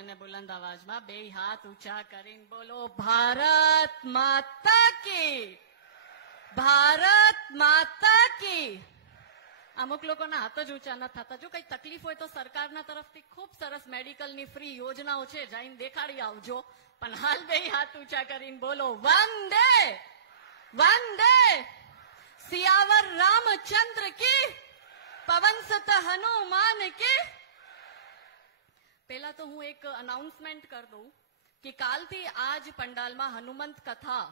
અને બુલંદ અવાજમાં બે હાથ ઊંચા કરીને બોલો ભારત માતા કી, ભારત માતા કી. અમુક લોકોના હાથ જ ઊંચા ન થતા. જો કઈ તકલીફ હોય તો સરકારના તરફથી ખૂબ સરસ મેડિકલની ફ્રી યોજનાઓ છે, જઈને દેખાડી આવજો. પણ હાલ બે હાથ ઊંચા કરીને બોલો વંદે વંદે. સિયાવર રામચંદ્ર કી, પવન સુત હનુમાન કી. પહેલા તો હું એક અનાઉન્સમેન્ટ કરી દઉં કે કાલથી આજ પંડાલમાં હનુમંત કથા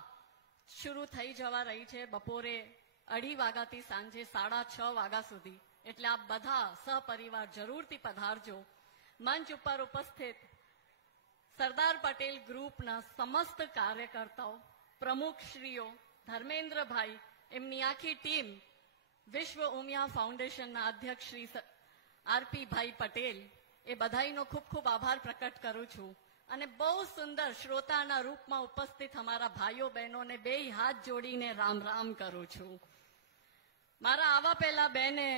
શરૂ થઈ જવા રહી છે બપોરે 2:30 વાગ્યાથી સાંજે 6:30 વાગ્યા સુધી. એટલે આપ બધા સહપરિવાર જરૂરથી પધારજો. મંચ ઉપર ઉપસ્થિત સરદાર પટેલ ગ્રુપના સમસ્ત કાર્યકર્તાઓ, પ્રમુખશ્રીઓ, ધર્મેન્દ્રભાઈ, એમની આખી ટીમ, વિશ્વ ઉમિયા ફાઉન્ડેશનના અધ્યક્ષ શ્રી આરપીભાઈ પટેલ, એ બધાનો ખૂબ ખૂબ આભાર પ્રકટ કરું છું. અને બહુ સુંદર શ્રોતાના રૂપમાં ઉપસ્થિત અમારા ભાઈઓ બહેનોને બે હાથ જોડીને રામ રામ કરું છું. મારા આવા પહેલા બેને,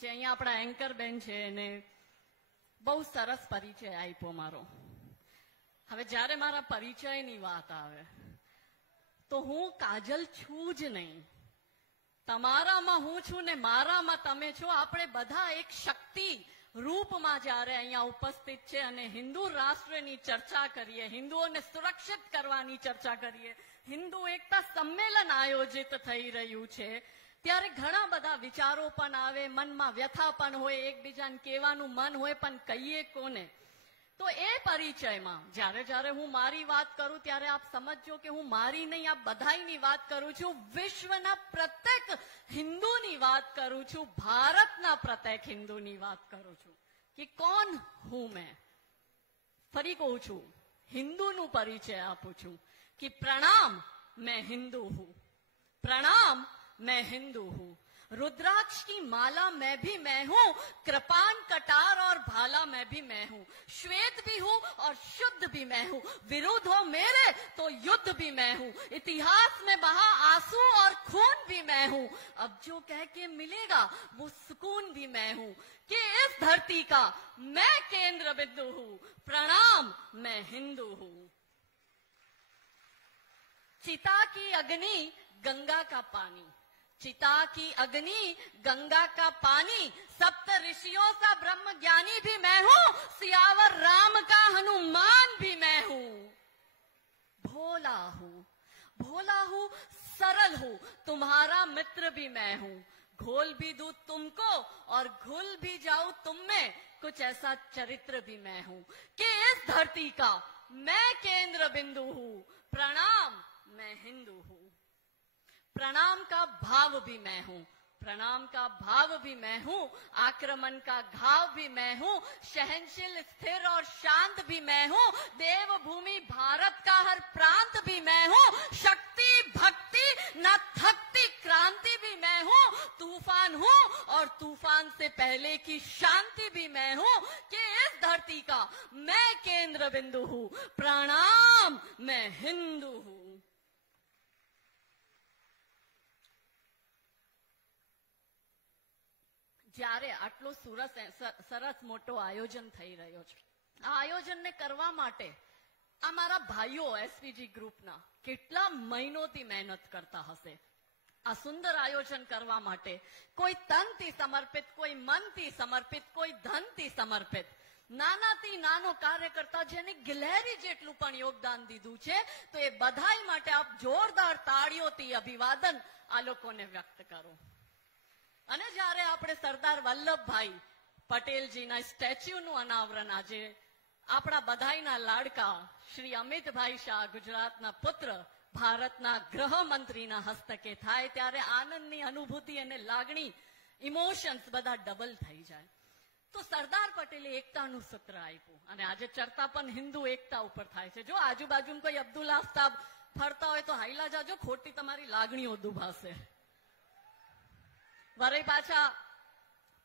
જે અહીંયા આપણા એન્કર બેન છે, એને બહુ સરસ પરિચય આપ્યો મારો. હવે જ્યારે મારા પરિચયની વાત આવે તો હું કાજલ છું જ નહીં. તમારામાં હું છું ને મારામાં તમે છો. આપણે બધા એક શક્તિ રૂપમાં જ્યારે અહીંયા ઉપસ્થિત છે અને હિન્દુ રાષ્ટ્રની ચર્ચા કરીએ, હિન્દુઓને સુરક્ષિત કરવાની ચર્ચા કરીએ, હિન્દુ એકતા સંમેલન આયોજિત થઈ રહ્યું છે, ત્યારે ઘણા બધા વિચારો પણ આવે, મનમાં વ્યથા પણ હોય, એકબીજાને કહેવાનું મન હોય, પણ કહીએ કોને? તો એ પરિચયમાં જ્યારે જ્યારે હું મારી વાત કરું ત્યારે આપ સમજજો કે હું મારી નહીં, આપ બધાની વાત કરું છું. વિશ્વના પ્રત્યેક હિન્દુની વાત કરું છું, ભારતના પ્રત્યેક હિન્દુની વાત કરું છું કે કોણ હું મેં. ફરી કહું છું, હિન્દુનું પરિચય આપું છું कि प्रणाम मैं हिंदू हूं, प्रणाम मैं हिंदू हूं. रुद्राक्ष की माला मैं भी मैं हूं, कृपान कटार और भाला मैं भी मैं हूं, श्वेत भी हूं और शुद्ध भी मैं हूं, विरुद्ध हो मेरे तो युद्ध भी मैं हूं, इतिहास में बहा आंसू और खून भी मैं हूं, अब जो कह के मिलेगा वो सुकून भी मैं हूं, कि इस धरती का मैं केंद्र बिंदु हूं, प्रणाम मैं हिंदू हूं. चिता की अग्नि गंगा का पानी, चिता की अग्नि गंगा का पानी, सप्त ऋषियों सा ब्रह्म ज्ञानी भी मैं हूं, सियावर राम का हनुमान भी मैं हूं. भोला हूं, भोला हूं, सरल हूं, तुम्हारा मित्र भी मैं हूं, घोल भी दूं तुमको और घुल भी जाऊं तुम में, कुछ ऐसा चरित्र भी मैं हूं, कि इस धरती का मैं केंद्र बिंदु हूं, प्रणाम मैं हिंदू हूं. प्रणाम का भाव भी मैं हूं, प्रणाम का भाव भी मैं हूं, आक्रमण का घाव भी मैं हूं, सहनशील स्थिर और शांत भी मैं हूं, देवभूमि भारत का हर प्रांत भी मैं हूं, शक्ति भक्ति न थकती क्रांति भी मैं हूं, तूफान हूं और तूफान से पहले की शांति भी मैं हूं, कि इस धरती का मैं केंद्र बिंदु हूं, प्रणाम मैं हिंदू हूं. જ્યારે આટલો સરસ મોટો આયોજન થઈ રહ્યો છે, આ આયોજનને કરવા માટે આ મારા ભાઈઓ એસપીજી ગ્રુપના કેટલા મહિનોથી મહેનત કરતા હશે. આ સુંદર આયોજન કરવા માટે કોઈ તનથી સમર્પિત, કોઈ મનથી સમર્પિત, કોઈ ધનથી સમર્પિત, નાનાથી નાનો કાર્યકર્તા જેને ગિલેરી જેટલું પણ યોગદાન દીધું છે, તો એ બધાય માટે આપ જોરદાર તાળીઓથી અભિવાદન આ લોકોને વ્યક્ત કરો. અને જ્યારે આપણે સરદાર વલ્લભભાઈ પટેલજીના સ્ટેચ્યુનું અનાવરણ આજે આપણા બધાયના લાડકા શ્રી અમિતભાઈ શાહ, ગુજરાતના પુત્ર, ભારતના ગૃહમંત્રીના હસ્તકે થાય, ત્યારે આનંદની અનુભૂતિ અને લાગણી, ઇમોશન્સ બધા ડબલ થઈ જાય. તો સરદાર પટેલે એકતાનું સૂત્ર આપ્યું અને આજે ચર્ચા પણ હિન્દુ એકતા ઉપર થાય છે. જો આજુબાજુ કોઈ અબ્દુલ આફતાબ ફરતા હોય તો હાઈલા જાજો, ખોટી તમારી લાગણીઓ દુભાશે. વરે પાછા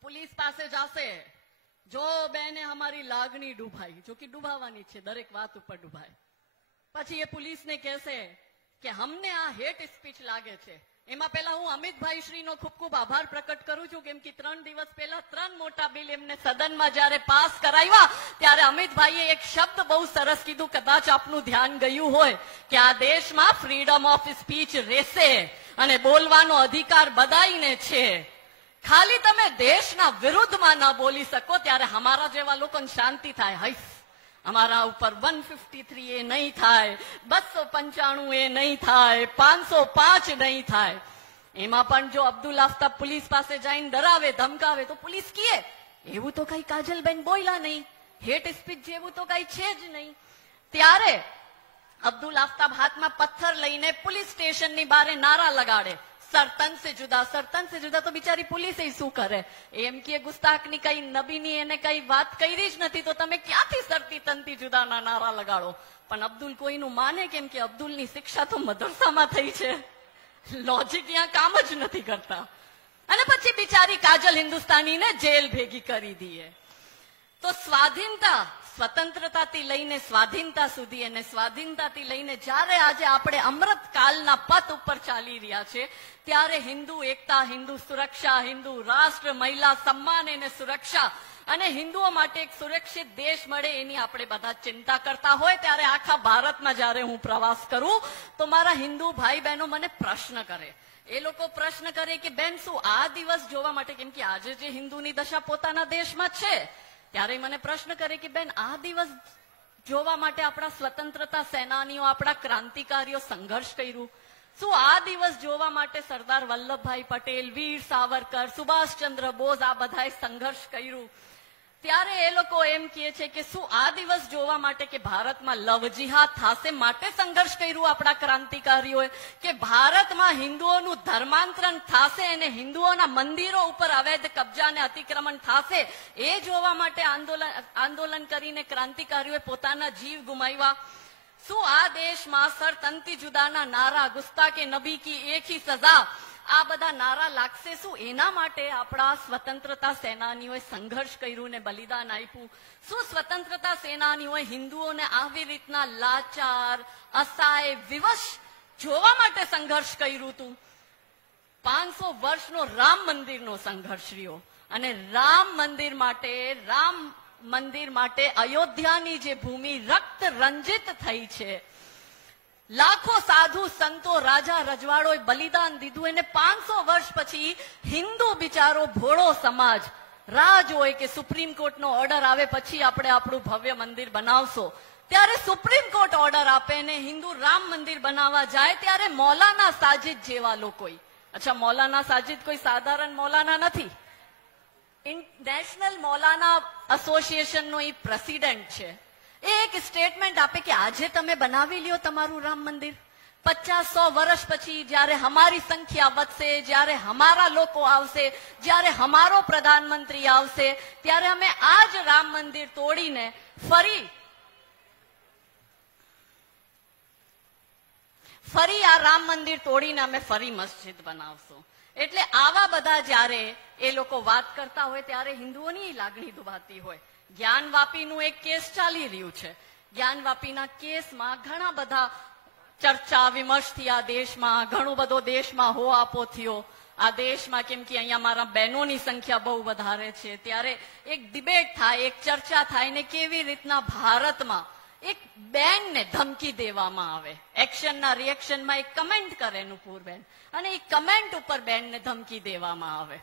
પોલીસ પાસે જશે, જો બેને અમારી લાગણી ડૂબાઈ, જો કે ડૂબાવાની છે, દરેક વાત ઉપર ડૂબાય. પછી એ પોલીસને કહેશે કે અમને આ હેટ સ્પીચ લાગે છે, એમાં પહેલા હું અમિતભાઈ શ્રીનો ખૂબ ખૂબ આભાર પ્રકટ કરું છું, કેમ કે 3 દિવસ પહેલા 3 મોટા બિલ એમને સદનમાં જ્યારે પાસ કરાવ્યા ત્યારે અમિતભાઈએ એક શબ્દ બહુ સરસ કીધું, કદાચ આપનું ધ્યાન ગયું હોય કે આ દેશમાં ફ્રીડમ ઓફ સ્પીચ રહેશે અને બોલવાનો અધિકાર બધાઈને છે, ખાલી તમે દેશના વિરુદ્ધમાં ન બોલી શકો ત્યારે અમારા જેવા લોકોને શાંતિ થાય, હૈસ અમારા ઉપર 153 એ નહીં થાય, 295 એ નહીં થાય, 505 નહીં થાય. એમાં પણ જો અબ્દુલ આફતાબ પોલીસ પાસે જઈને ડરાવે ધમકાવે તો પોલીસ કહે એવું તો કઈ કાજલબેન બોલ્યા નહીં, હેટ સ્પીચ જેવું તો કઈ છે જ નહીં. ત્યારે અબ્દુલ આફતાબ હાથમાં પથ્થર લઈને પોલીસ સ્ટેશનની બહાર નારા લગાડે, સરતન સે જુદા તો બિચારી પોલીસે શું કરે, એમ કે ગુસ્તાખની કઈ નબીની એને કઈ વાત કરી જ નથી તો તમે ક્યાંથી સરતી તનથી જુદાના નારા લગાડો. પણ અબ્દુલ કોઈનું માને, કેમ કે અબ્દુલની શિક્ષા તો મદરસામાં થઈ છે, લોજિક ત્યાં કામ જ નથી કરતા. અને પછી બિચારી કાજલ હિન્દુસ્તાનીને જેલ ભેગી કરી દીએ. તો સ્વાધીનતા, સ્વતંત્રતાથી લઈને સ્વાધીનતા સુધી અને સ્વાધીનતાથી લઈને જ્યારે આજે આપણે અમૃતકાલના પથ ઉપર ચાલી રહ્યા છે ત્યારે હિન્દુ એકતા, હિન્દુ સુરક્ષા, હિન્દુ રાષ્ટ્ર, મહિલા સન્માન અને સુરક્ષા અને હિન્દુઓ માટે એક સુરક્ષિત દેશ મળે એની આપણે બધા ચિંતા કરતા હોય ત્યારે આખા ભારતમાં જ્યારે હું પ્રવાસ કરું તો મારા હિન્દુ ભાઈ બહેનો મને પ્રશ્ન કરે. એ લોકો પ્રશ્ન કરે કે બેન શું આ દિવસ જોવા માટે, કેમ કે આજે જે હિન્દુની દશા પોતાના દેશમાં છે ત્યારે મને પ્રશ્ન કરે કે બેન આ દિવસ જોવા માટે આપણા સ્વતંત્રતા સેનાનીઓ, આપણા ક્રાંતિકારીઓ સંઘર્ષ કર્યું, શું આ દિવસ જોવા માટે સરદાર વલ્લભભાઈ પટેલ, વીર સાવરકર, સુભાષચંદ્ર બોઝ આ બધાએ સંઘર્ષ કર્યું. ત્યારે એ લોકો એમ કહે છે કે શું આ દિવસ જોવા માટે કે ભારતમાં લવ જિહાદ થશે માટે સંઘર્ષ કર્યું આપણા ક્રાંતિકારીઓએ, કે ભારતમાં હિન્દુઓનું ધર્માંતરણ થશે અને હિન્દુઓના મંદિરો ઉપર અવૈધ કબજા અને અતિક્રમણ થશે એ જોવા માટે આંદોલન કરીને ક્રાંતિકારીઓએ પોતાના જીવ ગુમાવ્યા. શું આ દેશમાં સરતનથી જુદાના નારા, ગુસ્તાકે નબી કી એક હી સજા, આ બધા નારા લાગશે, શું એના માટે આપણા સ્વતંત્રતા સેનાનીઓએ સંઘર્ષ કર્યું ને બલિદાન આપ્યું? શું સ્વતંત્રતા સેનાનીઓએ હિન્દુઓને આવી રીતના લાચાર, અસહાય, વિવશ જોવા માટે સંઘર્ષ કર્યું હતું? 500 વર્ષનો રામ મંદિરનો સંઘર્ષ રહ્યો અને રામ મંદિર માટે અયોધ્યાની જે ભૂમિ રક્ત રંજિત થઈ છે, લાખો સાધુ સંતો, રાજા રજવાડોએ બલિદાન દીધું એને 500 વર્ષ પછી હિન્દુ બિચારો ભોળો સમાજ રાહ જોય કે સુપ્રીમ કોર્ટનો ઓર્ડર આવે પછી આપણે આપણું ભવ્ય મંદિર બનાવશો. ત્યારે સુપ્રીમ કોર્ટ ઓર્ડર આપે ને હિન્દુ રામ મંદિર બનાવવા જાય ત્યારે મૌલાના સાજિદ જેવા લોકો, અચ્છા મૌલાના સાજિદ કોઈ સાધારણ મૌલાના નથી, નેશનલ મૌલાના એસોસિએશનનો એ પ્રેસિડેન્ટ છે, એક સ્ટેટમેન્ટ આપે કે આજે તમે બનાવી લ્યો તમારું રામ મંદિર, 50-100 વર્ષ પછી જ્યારે અમારી સંખ્યા વધશે, જ્યારે અમારા લોકો આવશે, જ્યારે અમારો પ્રધાનમંત્રી આવશે ત્યારે અમે આ જ રામ મંદિર તોડીને ફરી આ રામ મંદિર તોડીને અમે ફરી મસ્જિદ બનાવશું. એટલે આવા બધા જ્યારે એ લોકો વાત કરતા હોય ત્યારે હિન્દુઓની લાગણી દુભાતી હોય. જ્ઞાનવાપીનું એક કેસ ચાલી રહ્યું છે, જ્ઞાનવાપીના કેસમાં ઘણા બધા ચર્ચા વિમર્શ થયા દેશમાં, ઘણો બધો દેશમાં હો આપો થયો આ દેશમાં, કેમ કે અહીંયા મારા બહેનોની સંખ્યા બહુ વધારે છે ત્યારે એક ડિબેટ થાય, એક ચર્ચા થાય ને કેવી રીતના ભારતમાં એક બેનને ધમકી દેવામાં આવે, એક્શનના રિએક્શનમાં એક કમેન્ટ કરે નુપુરબેન અને એ કમેન્ટ ઉપર બેનને ધમકી દેવામાં આવે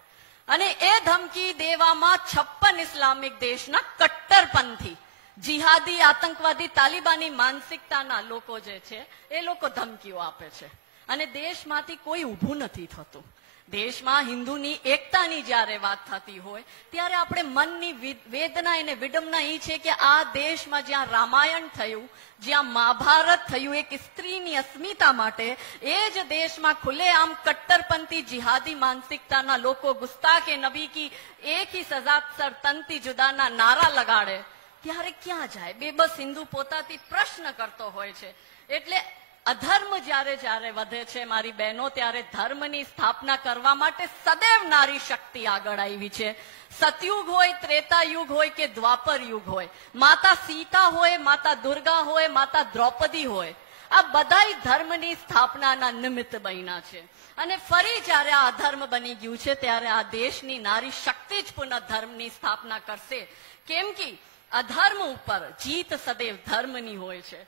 અને એ ધમકી દેવામાં 56 ઇસ્લામિક દેશના કટ્ટરપંથી જિહાદી આતંકવાદી તાલિબાની માનસિકતાના લોકો જે છે એ લોકો ધમકીઓ આપે છે અને દેશમાંથી કોઈ ઊભું નથી થતું. દેશમાં હિન્દુની એકતાની જ્યારે વાત થતી હોય ત્યારે આપણે મનની વેદના અને વિડંબના એ છે કે આ દેશમાં જ્યાં રામાયણ થયું, જ્યાં મહાભારત થયું એક સ્ત્રીની અસ્મિતા માટે, એ જ દેશમાં ખુલ્લેઆમ કટ્ટરપંથી જિહાદી માનસિકતાના લોકો ગુસ્તાકે નબી કી એક હી સજા સરતનથી જુદાના નારા લગાડે ત્યારે ક્યાં જાય? બેબસ હિન્દુ પોતાથી પ્રશ્ન કરતો હોય છે. એટલે અધર્મ જ્યારે વધે છે મારી બહેનો, ત્યારે ધર્મની સ્થાપના કરવા માટે સદૈવ નારી શક્તિ આગળ આવી છે. સતયુગ હોય, ત્રેતા યુગ હોય કે દ્વાપર યુગ હોય, માતા સીતા હોય, માતા દુર્ગા હોય, માતા દ્રૌપદી હોય, આ બધાય ધર્મની સ્થાપનાના નિમિત્ત બન્યા છે. અને ફરી જ્યારે આ અધર્મ બની ગયું છે ત્યારે આ દેશની નારી શક્તિ જ પુનઃ ધર્મની સ્થાપના કરશે. કેમ કે અધર્મ ઉપર જીત સદૈવ ધર્મની હોય છે.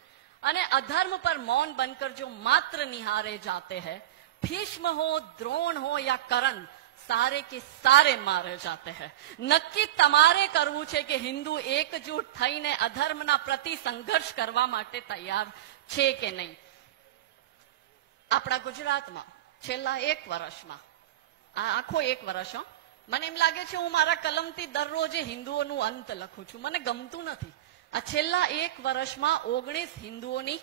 અને અધર્મ પર મૌન બનકર જો માત્ર નિહારે જાતે હૈ, ભીષ્મ હો, દ્રોણ હો યા કરણ, સારે કે સારે મારે જાતે હૈ. નક્કી તમારે કરવું છે કે હિન્દુ એકજૂટ થઈને અધર્મના પ્રતિ સંઘર્ષ કરવા માટે તૈયાર છે કે નહીં. આપણા ગુજરાતમાં છેલ્લા 1 વર્ષમાં, આ આખો 1 વર્ષ, મને એમ લાગે છે હું મારા કલમથી દરરોજે હિન્દુઓનું અંત લખું છું. મને ગમતું નથી. આ છેલ્લા 1 વર્ષમાં 19 હિન્દુઓની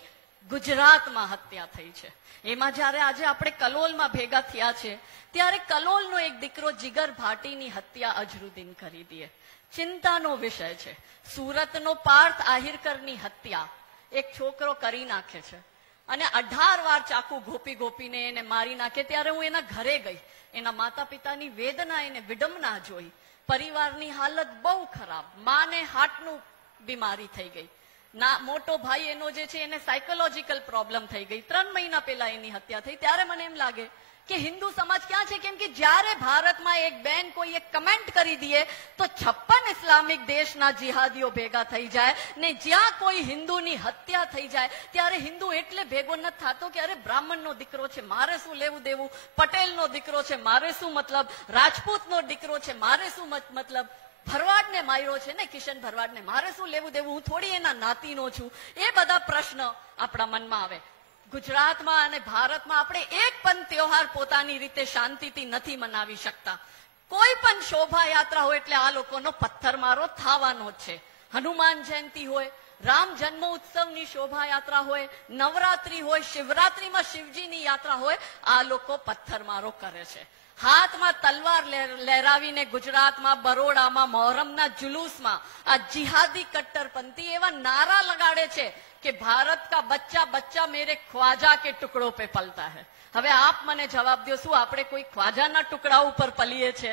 ગુજરાતમાં હત્યા થઈ છે. એમાં જ્યારે આજે આપણે કલોલમાં ભેગા થયા છે ત્યારે કલોલનો એક દીકરો જીગર ભાટીની હત્યા અઝરુદ્દીન કરી દે. ચિંતાનો વિષય છે. સુરતનો પાર્થ આહિરકરની હત્યા એક છોકરો કરી નાખે છે અને 18 વાર ચાકુ ગોપીને એને મારી નાખે. ત્યારે હું એના ઘરે ગઈ. એના માતા પિતાની વેદના, એને વિડંબના જોઈ. પરિવારની હાલત બહુ ખરાબ. માને હાર્ટનું બીમારી થઈ ગઈ. ના, મોટો ભાઈ એનો જે છે એને સાયકોલોજીકલ પ્રોબ્લેમ થઈ ગઈ. 3 મહિના પહેલા એની હત્યા થઈ. ત્યારે મને એમ લાગે કે હિન્દુ સમાજ ક્યાં છે? કેમ કે જ્યારે ભારતમાં એક બેન કોઈ એક કમેન્ટ કરી દે તો 56 ઇસ્લામિક દેશના જિહાદીઓ ભેગા થઈ જાય ને જ્યાં કોઈ હિન્દુની હત્યા થઈ જાય ત્યારે હિન્દુ એટલે ભેગો નથી થતો કે અરે બ્રાહ્મણનો દીકરો છે, મારે શું લેવું દેવું, પટેલનો દીકરો છે, મારે શું મતલબ, રાજપૂતનો દીકરો છે, મારે શું મતલબ, ભરવાડને માર્યો છે ને, કિશન ભરવાડને, મારે શું લેવું દેવું, હું થોડી એના નાતીનો છું. એ બધા પ્રશ્ન આપણા મનમાં આવે. ગુજરાતમાં અને ભારતમાં આપણે એક પણ તહેવાર પોતાની રીતે શાંતિથી નથી મનાવી શકતા. કોઈ પણ શોભાયાત્રા હોય એટલે આ લોકોનો પથ્થરમારો થવાનો જ છે. હનુમાન જયંતિ હોય, રામ જન્મ ઉત્સવની શોભાયાત્રા હોય, નવરાત્રી હોય, શિવરાત્રીમાં શિવજીની યાત્રા હોય, આ લોકો પથ્થરમારો કરે છે. હાથમાં તલવાર લહેરાવીને ગુજરાતમાં બરોડામાં મોહરમના જુલુસમાં આ જિહાદી કટ્ટરપંથી એવા નારા લગાડે છે કે ભારત કા બચ્ચા બચ્ચા મેરે ખ્વાજા કે ટુકડો પે પલતા હૈ. હવે આપ મને જવાબ દો, શું આપણે કોઈ ખ્વાજાના ટુકડા ઉપર પલીએ છે?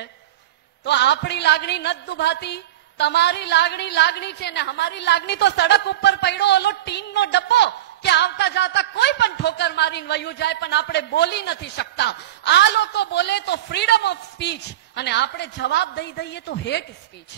તો આપણી લાગણી નથી દુભાતી. તમારી લાગણી છે ને અમારી લાગણી તો સડક ઉપર પડ્યો ઓલો ટીનનો ડબ્બો કે આવતા જાતા કોઈ પણ ઠોકર મારીને વયું જાય, પણ આપણે બોલી નથી શકતા. આ લોકો બોલે તો ફ્રીડમ ઓફ સ્પીચ અને આપણે જવાબ દઈ દઈએ તો હેટ સ્પીચ.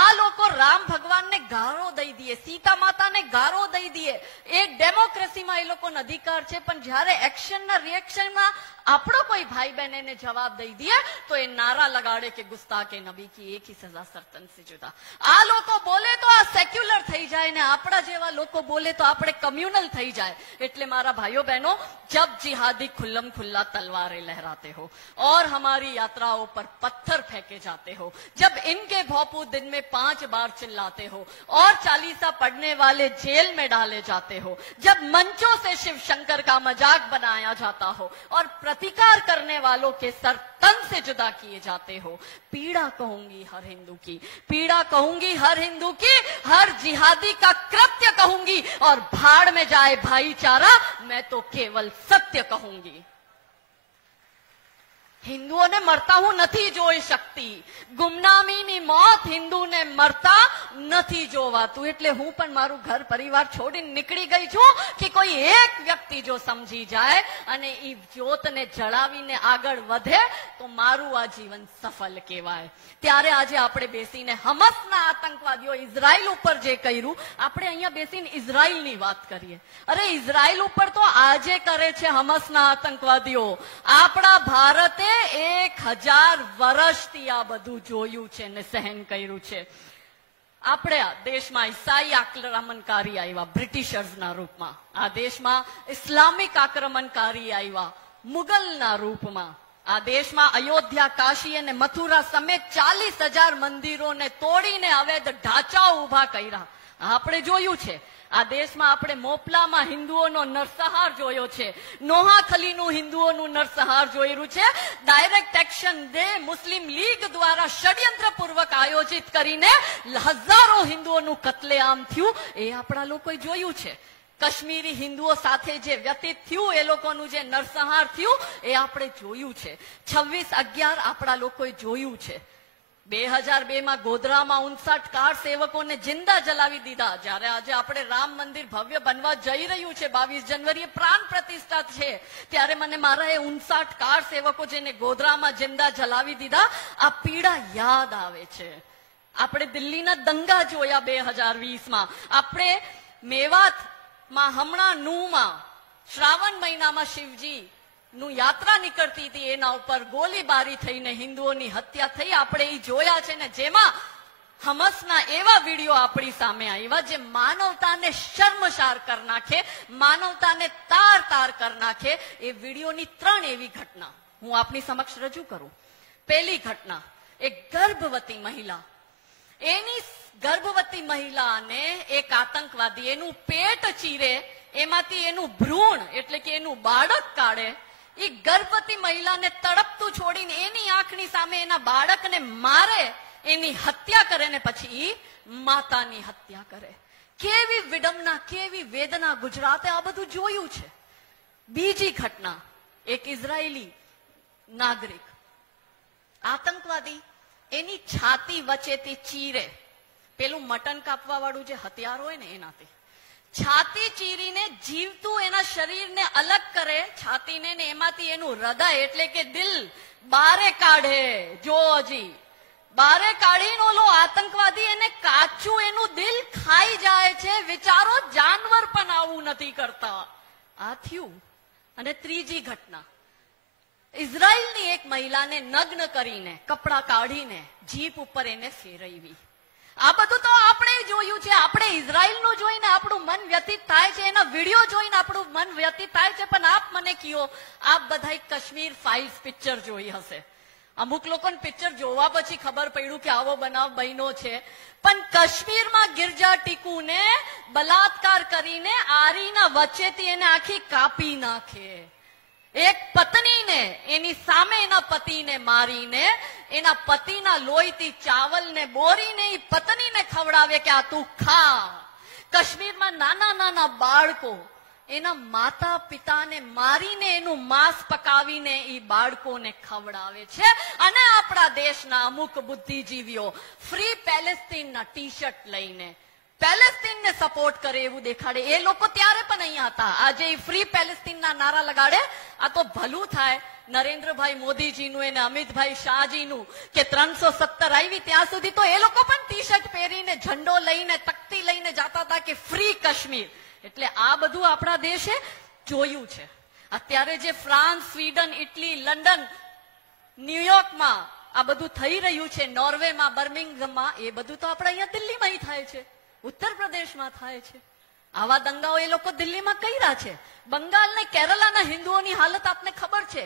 આ લોકો રામ ભગવાનને ગારો દઈ દઈએ, સીતા માતાને ગારો દઈ દઈએ. એ ડેમોક્રેસીમાં એ લોકોનો અધિકાર છે, પણ જ્યારે એક્શનના રિએક્શનમાં આપણો કોઈ ભાઈ બહેન એને જવાબ દઈ દઈએ તો એ નારા લગાડે કે ગુસ્તાકે નબી કી એક હી સજા સરતન સે જુદા. આ લોકો બોલે તો આ સેક્યુલર થઈ જાય ને આપણા જેવા લોકો બોલે તો આપણે કમ્યુનલ થઈ જાય. એટલે મારા ભાઈઓ બહેનો, जब जिहादी खुल्लम खुल्ला तलवारें लहराते हो और हमारी यात्राओं पर पत्थर फेंके जाते हो, जब इनके भोपू दिन में 5 बार चिल्लाते हो और चालीसा पढ़ने वाले जेल में डाले जाते हो, जब मंचों से शिव शंकर का मजाक बनाया जाता हो और प्रतिकार करने वालों के सर तन से जुदा किए जाते हो, पीड़ा कहूंगी हर हिंदू की, पीड़ा कहूंगी हर हिंदू की, हर जिहादी का कृत्य कहूंगी और भाड़ में जाए भाईचारा, मैं तो केवल सत्य कहूंगी. હિન્દુઓને મરતા હું નથી જોઈ શકતી. ગુમનામીની મોત હિન્દુને મરતા નથી જોવાતું. એટલે હું પણ મારું ઘર પરિવાર છોડીને નીકળી ગઈ છું કે કોઈ એક વ્યક્તિ જો સમજી જાય અને એ જ્યોતને જળાવીને આગળ વધે તો મારું આ જીવન સફળ કહેવાય. ત્યારે આજે આપણે બેસીને હમસના આતંકવાદીઓ ઇઝરાયલ ઉપર જે કર્યું, આપણે અહીંયા બેસીને ઇઝરાયલની વાત કરીએ. અરે ઇઝરાયલ ઉપર તો આજે કરે છે હમસના આતંકવાદીઓ. આપણા ભારતે 1000 વર્ષથી આ બધું જોયું છે ને સહન કર્યું છે. આપણે આ દેશમાં ઈસાઈ આક્રમણકારી આવ્યા બ્રિટિશર્સના રૂપમાં, આ દેશમાં ઇસ્લામિક આક્રમણકારી આવ્યા મુગલના રૂપમાં, આ દેશમાં અયોધ્યા, કાશી અને મથુરા સમેત 40,000 મંદિરોને તોડીને અવૈધ ઢાંચાઓ ઉભા કર્યા. આપણે જોયું છે. આ દેશમાં આપણે મોપલામાં હિન્દુઓનો નરસંહાર જોયો છે, નોહાખલીનું હિન્દુઓનું નરસંહાર જોયેલું છે. ડાયરેક્ટ એક્શન ડે મુસ્લિમ લીગ દ્વારા ષડયંત્રપૂર્વક આયોજિત કરીને હજારો હિન્દુઓનું કત્લેઆમ થયું, એ આપણા લોકોએ જોયું છે. કાશ્મીરી હિન્દુઓ સાથે જે વ્યતીત થયું, એ લોકોનું જે નરસંહાર થયું, એ આપણે જોયું છે. 26/11 આપણા લોકોએ જોયું છે. 2002 ગોધરામાં 59 કાર સેવકોને જિંદા જલાવી દીધા. જ્યારે આજે આપણે રામ મંદિર ભવ્ય બનવા જઈ રહ્યું છે, 22 જાન્યુઆરીએ પ્રાણ પ્રતિષ્ઠા છે, ત્યારે મને મારા એ 59 કાર સેવકો જેને ગોધરામાં જિંદા જલાવી દીધા, આ પીડા યાદ આવે છે. આપણે દિલ્હીના દંગા જોયા 2020માં, આપણે મેવાતમાં હમણાં નુમાં શ્રાવણ મહિનામાં શિવજી નું યાત્રા નીકળતી હતી, એના ઉપર ગોળીબારી થઈને હિન્દુઓની હત્યા થઈ. આપણે એ જોયા છે ને, જેમાં હમસના એવા વિડીયો આપણી સામે આવ્યા જે માનવતાને શર્મસાર કરી નાખે, માનવતાને તાર તાર કરી નાખે. એ વિડીયોની 3 એવી ઘટના હું આપની સમક્ષ રજૂ કરું. પહેલી ઘટના, એક ગર્ભવતી મહિલા, એની ગર્ભવતી મહિલાને એક આતંકવાદી એનું પેટ ચીરે, એમાંથી એનું ભ્રૂણ એટલે કે એનું બાળક કાઢે. એ ગર્ભવતી મહિલાને તડપતું છોડીને એની આંખની સામે એના બાળકને મારે, એની હત્યા કરે ને પછી માતાની હત્યા કરે. કેવી વિડંબના, કેવી વેદના. ગુજરાતે આ બધું જોયું છે. બીજી ઘટના, એક ઇઝરાયેલી નાગરિક, આતંકવાદી એની છાતી વચ્ચેથી ચીરે, પેલું મટન કાપવા વાળું જે હથિયાર હોય ને એનાથી છાતી ચીરીને જીવતું એના શરીરને અલગ કરે, છાતીને, ને એમાંથી એનું હૃદય એટલે કે દિલ બારે કાઢે. જો હજી બારે કાઢીને ઓલો આતંકવાદી એને કાચું એનું દિલ ખાઈ જાય છે. વિચારો, જાનવર પણ આવું નથી કરતા. આ થયું. અને ત્રીજી ઘટના, ઇઝરાયલની એક મહિલાને નગ્ન કરીને, કપડા કાઢીને જીપ ઉપર એને ફેરવી. આ બધું તો આપણે જોયું છે. આપણે ઇઝરાયલનું જોઈને આપણું મન વ્યથિત થાય છે, એના વિડીયો જોઈને આપણું મન વ્યથિત થાય છે. પણ આપ મને કહો, આપ બધા કાશ્મીર ફાઇલ્સ પિક્ચર જોઈ હશે. અમુક લોકોને પિક્ચર જોવા પછી ખબર પડ્યું કે આવો બનાવ બન્યો છે. પણ કાશ્મીરમાં ગિરજા ટીકુને બલાત્કાર કરીને આરીના વચ્ચેથી એને આખી કાપી નાખે. એક પત્નીને એની સામે એના પતિને મારીને, એના પતિના લોહીથી ચાવલને બોરીને એ પત્નીને ખવડાવે કે આ તું ખા. કાશ્મીરમાં નાના નાના બાળકો એના માતા પિતાને મારીને એનું માંસ પકાવીને એ બાળકોને ખવડાવે છે. અને આપણા દેશના અમુક બુદ્ધિજીવીઓ ફ્રી પેલેસ્તીનના ટી શર્ટ લઈને પેલેસ્તીનને સપોર્ટ કરે એવું દેખાડે. એ લોકો ત્યારે પણ અહીંયા હતા. આજે ફ્રી પેલેસ્તીનના નારા લગાડે. આ તો ભલું થાય નરેન્દ્રભાઈ મોદીજીનું અને અમિતભાઈ શાહજીનું કે 370 આવી ત્યાં સુધી તો એ લોકો પણ ટી શર્ટ પહેરીને, ઝંડો લઈને, તકતી લઈને જતા હતા કે ફ્રી કાશ્મીર. એટલે આ બધું આપણા દેશે જોયું છે. અત્યારે જે ફ્રાન્સ, સ્વીડન, ઇટલી, લંડન, ન્યુયોર્કમાં આ બધું થઈ રહ્યું છે, નોર્વેમાં, બર્મિંગહામમાં, એ બધું તો આપણે અહીંયા દિલ્હીમાં થાય છે, ઉત્તર પ્રદેશમાં થાય છે. આવા દંગાઓ એ લોકો દિલ્હીમાં કર્યા છે. બંગાળ ને કેરલાના હિન્દુઓની હાલત આપને ખબર છે.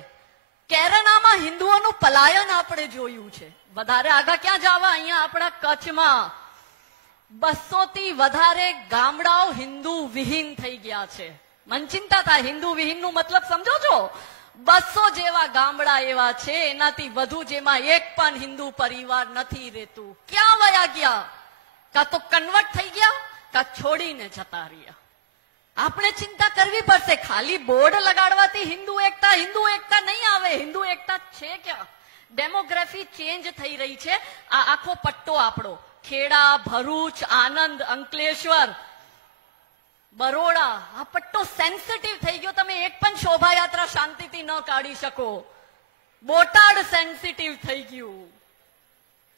કેરલામાં હિન્દુઓનું પલાયન આપણે જોયું છે. વધારે આગળ ક્યાં જવા, અહીંયા આપણા કચ્છમાં 200 થી વધારે ગામડાઓ હિન્દુ વિહીન થઈ ગયા છે. મન ચિંતા થાય. હિન્દુ વિહીનનું મતલબ સમજો છો? 200 જેવા ગામડા એવા છે, એનાથી વધુ જેમાં એક પણ હિન્દુ પરિવાર નથી રહેતું. ક્યાં વયા ગયા? કાં તો કન્વર્ટ થઈ ગયા, કાં છોડીને જતા રહ્યા. આપણે ચિંતા કરવી પડશે. ખાલી બોર્ડ લગાડવાથી હિન્દુ એકતા નહીં આવે. હિન્દુ એકતા છે ક્યાં? ડેમોગ્રાફી ચેન્જ થઈ રહી છે. આ આખો પટ્ટો આપણો, ખેડા, ભરૂચ, આનંદ, અંકલેશ્વર, બરોડા, આ પટ્ટો સેન્સિટિવ થઈ ગયો. તમે એક પણ શોભાયાત્રા શાંતિથી ન કાઢી શકો. બોટાડ સેન્સિટિવ થઈ ગયું.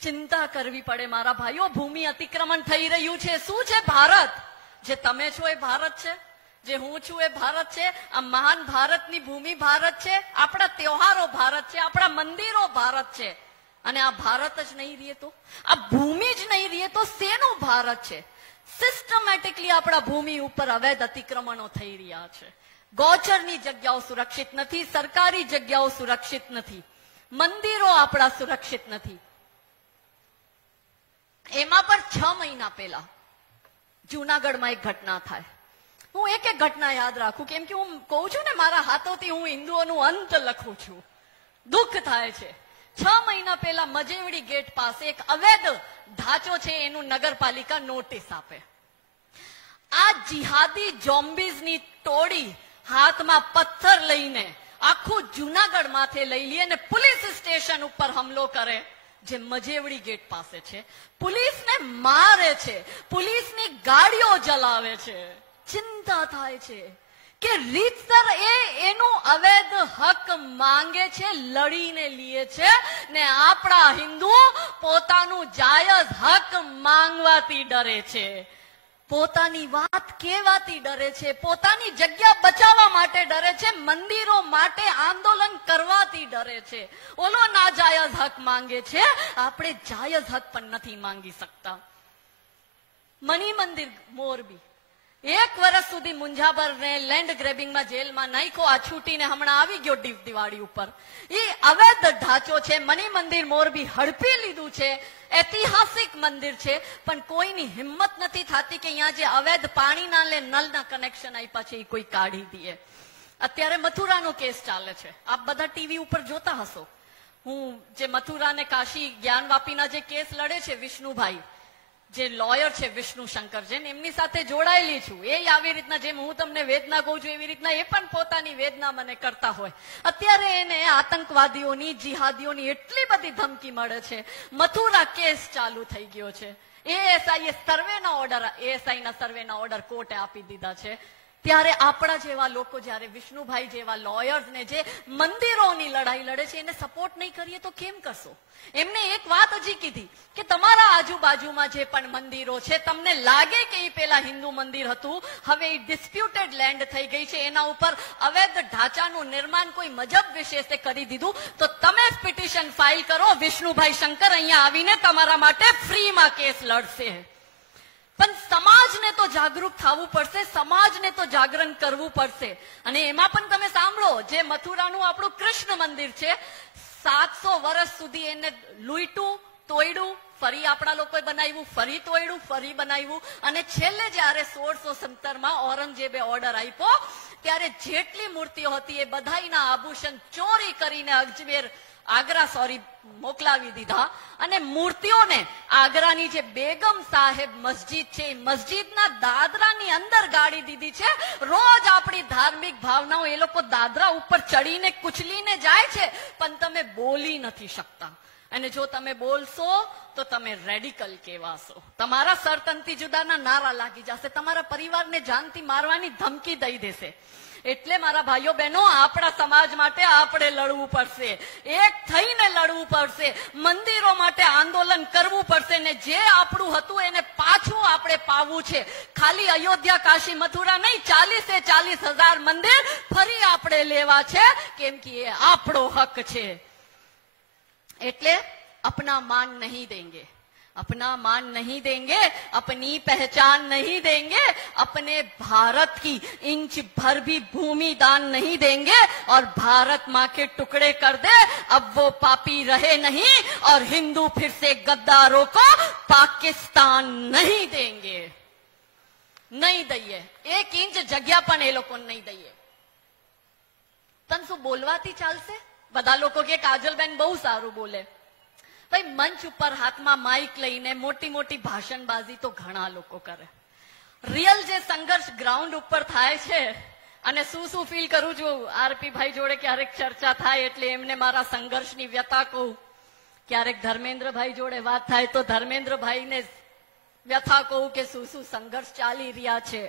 ચિંતા કરવી પડે મારા ભાઈઓ. ભૂમિ અતિક્રમણ થઈ રહ્યું છે. શું છે ભારત? જે તમે છો એ ભારત છે, જે હું છું એ ભારત છે. આ મહાન ભારતની ભૂમિ ભારત છે. આપણા તહેવારો ભારત છે, આપણા મંદિરો ભારત છે. અને આ ભારત જ નહીં રહે તો, આ ભૂમિ જ નહીં રહે તો શેનું ભારત છે? સિસ્ટમેટિકલી આપણા ભૂમિ ઉપર અવૈધ અતિક્રમણો થઈ રહ્યા છે. ગૌચરની જગ્યાઓ સુરક્ષિત નથી, સરકારી જગ્યાઓ સુરક્ષિત નથી, મંદિરો આપણા સુરક્ષિત નથી. એમાં પણ 6 મહિના પહેલા જૂનાગઢમાં એક ઘટના થાય. હું એક એક ઘટના યાદ રાખું, કેમ કે હું કહું છું ને, મારા હાથોથી હું હિન્દુઓનું અંત લખું છું. દુઃખ થાય છે. 6 મહિના પહેલા મજેવડી ગેટ પાસે એક અવૈધ ઢાંચો છે, એનું નગરપાલિકા નોટિસ આપે. આ જિહાદી ઝોમ્બીઝની ટોળી હાથમાં પથ્થર લઈને આખું જૂનાગઢ માથે લઈ લે અને પોલીસ સ્ટેશન ઉપર હુમલો કરે. જે મજેવડી ગેટ પાસે છે, પોલીસને મારે છે, પોલીસની ગાડીઓ જલાવે છે. ચિંતા થાય છે કે રીતસર એનું અવૈધ હક માંગે છે, લડીને લીએ છે, ને આપણા હિન્દુ પોતાનું જાયજ હક માંગવાથી ડરે છે, પોતાની વાત કહેવાથી ડરે છે, પોતાની જગ્યા બચાવવા માટે ડરે છે, મંદિરો માટે આંદોલન કરવાથી ડરે છે. ઓલો નાજાયજ હક માંગે છે, આપણે જાયજ હક પણ નથી માંગી શકતા. મની મંદિર મોરબી 1 વર્ષ સુધી મુંજાબરને લેન્ડ ગ્રેબિંગમાં જેલમાં નાખ્યો, આ છૂટીને હમણાં આવી ગયો દિવાળી ઉપર. એ અવૈધ ઢાંચો છે. મની મંદિર મોરબી હડપી લીધું છે, ઐતિહાસિક મંદિર છે, પણ કોઈની હિંમત નથી થતી કે અહીંયા જે અવૈધ પાણીના લે નલના કનેક્શન આપ્યા છે એ કોઈ કાઢી દે. અત્યારે મથુરાનો કેસ ચાલે છે, આપ બધા ટીવી ઉપર જોતા હશો. હું જે મથુરા ને કાશી જ્ઞાનવાપીના જે કેસ લડે છે, વિષ્ણુભાઈ જે લોયર છે વિષ્ણુ શંકર જૈન, એમની સાથે જોડાયેલી છું. એ આવી રીતના જેમ હું તમને વેદના કહું છું એવી રીતના એ પણ પોતાની વેદના મને કરતા હોય. અત્યારે એને આતંકવાદીઓની, જિહાદીઓની એટલી બધી ધમકી મળે છે. મથુરા કેસ ચાલુ થઈ ગયો છે. એએસઆઈ ના સર્વેના ઓર્ડર કોર્ટે આપી દીધા છે. ત્યારે આપણા જેવા લોકો જયારે વિષ્ણુભાઈ જેવા લોયર્સ ને જે મંદિરોની લડાઈ લડે છે એને સપોર્ટ નહીં કરીએ તો કેમ કરશો? એમને એક વાત હજી કીધી કે તમારા આજુબાજુમાં જે પણ મંદિરો છે, તમને લાગે કે એ પેલા હિન્દુ મંદિર હતું, હવે એ ડિસ્પ્યુટેડ લેન્ડ થઈ ગઈ છે, એના ઉપર અવૈધ ઢાંચાનું નિર્માણ કોઈ મજહબ વિશેષે કરી દીધું, તો તમે પિટિશન ફાઇલ કરો. વિષ્ણુભાઈ શંકર અહીંયા આવીને તમારા માટે ફ્રીમાં કેસ લડશે. પણ સમાજને તો જાગૃત થવું પડશે, સમાજને તો જાગરણ કરવું પડશે. અને એમાં પણ તમે સાંભળો, જે મથુરાનું આપણું કૃષ્ણ મંદિર છે, 700 વર્ષ સુધી એને લૂંટ્યું, તોડ્યું, ફરી આપણા લોકોએ બનાવ્યું, ફરી તોડ્યું, ફરી બનાવ્યું, અને છેલ્લે જયારે 1670માં ઔરંગઝેબે ઓર્ડર આપ્યો ત્યારે જેટલી મૂર્તિઓ હતી એ બધાના આભૂષણ ચોરી કરીને આગ્રા મોકલાવી દીધા. અને મૂર્તિઓને આગ્રાની જે બેગમ સાહેબ મસ્જિદ છે, મસ્જિદના દાદરાની અંદર ગાડી દીધી છે. રોજ આપણી ધાર્મિક ભાવનાઓ એ લોકો દાદરા ઉપર ચડીને કુચલીને જાય છે, પણ તમે બોલી નથી શકતા. અને જો તમે બોલશો તો તમે રેડિકલ કહેવાશો. તમારા સરતંતી જુદાના નારા લાગી જશે, તમારા પરિવારને જાનથી મારવાની ધમકી દઈ દેશે. એટલે મારા ભાઈઓ બહેનો, આપણા સમાજ માટે આપણે લડવું પડશે, એક થઈને લડવું પડશે, મંદિરો માટે આંદોલન કરવું પડશે, ને જે આપણું હતું એને પાછું આપણે પાવવું છે. ખાલી અયોધ્યા, કાશી, મથુરા નહીં, 40,000 મંદિર ફરી આપણે લેવા છે, કેમ કે એ આપણો હક છે. એટલે अपना मान नहीं देंगे, अपना मान नहीं देंगे, अपनी पहचान नहीं देंगे, अपने भारत की इंच भर भी भूमि दान नहीं देंगे, और भारत माँ के टुकड़े कर दे अब वो पापी रहे नहीं, और हिंदू फिर से गद्दारों को पाकिस्तान नहीं देंगे. नहीं दઈએ, 1 इंच જગ્યા પણ એ લોકો નહીં દઈએ. તને શું બોલવાથી ચાલશે? બધા લોકો કે કાજલબેન બહુ સારું બોલે. ભાઈ, મંચ ઉપર હાથમાં માઇક લઈને મોટી મોટી ભાષણબાજી તો ઘણા લોકો કરે. રિયલ જે સંઘર્ષ ગ્રાઉન્ડ ઉપર થાય છે, અને શું ફીલ કરું છું, આરપી ભાઈ જોડે ક્યારેક ચર્ચા થાય એટલે એમને મારા સંઘર્ષની વ્યથા કહું. ક્યારેક ધર્મેન્દ્રભાઈ જોડે વાત થાય તો ધર્મેન્દ્રભાઈને વ્યથા કહું કે શું સંઘર્ષ ચાલી રહ્યા છે.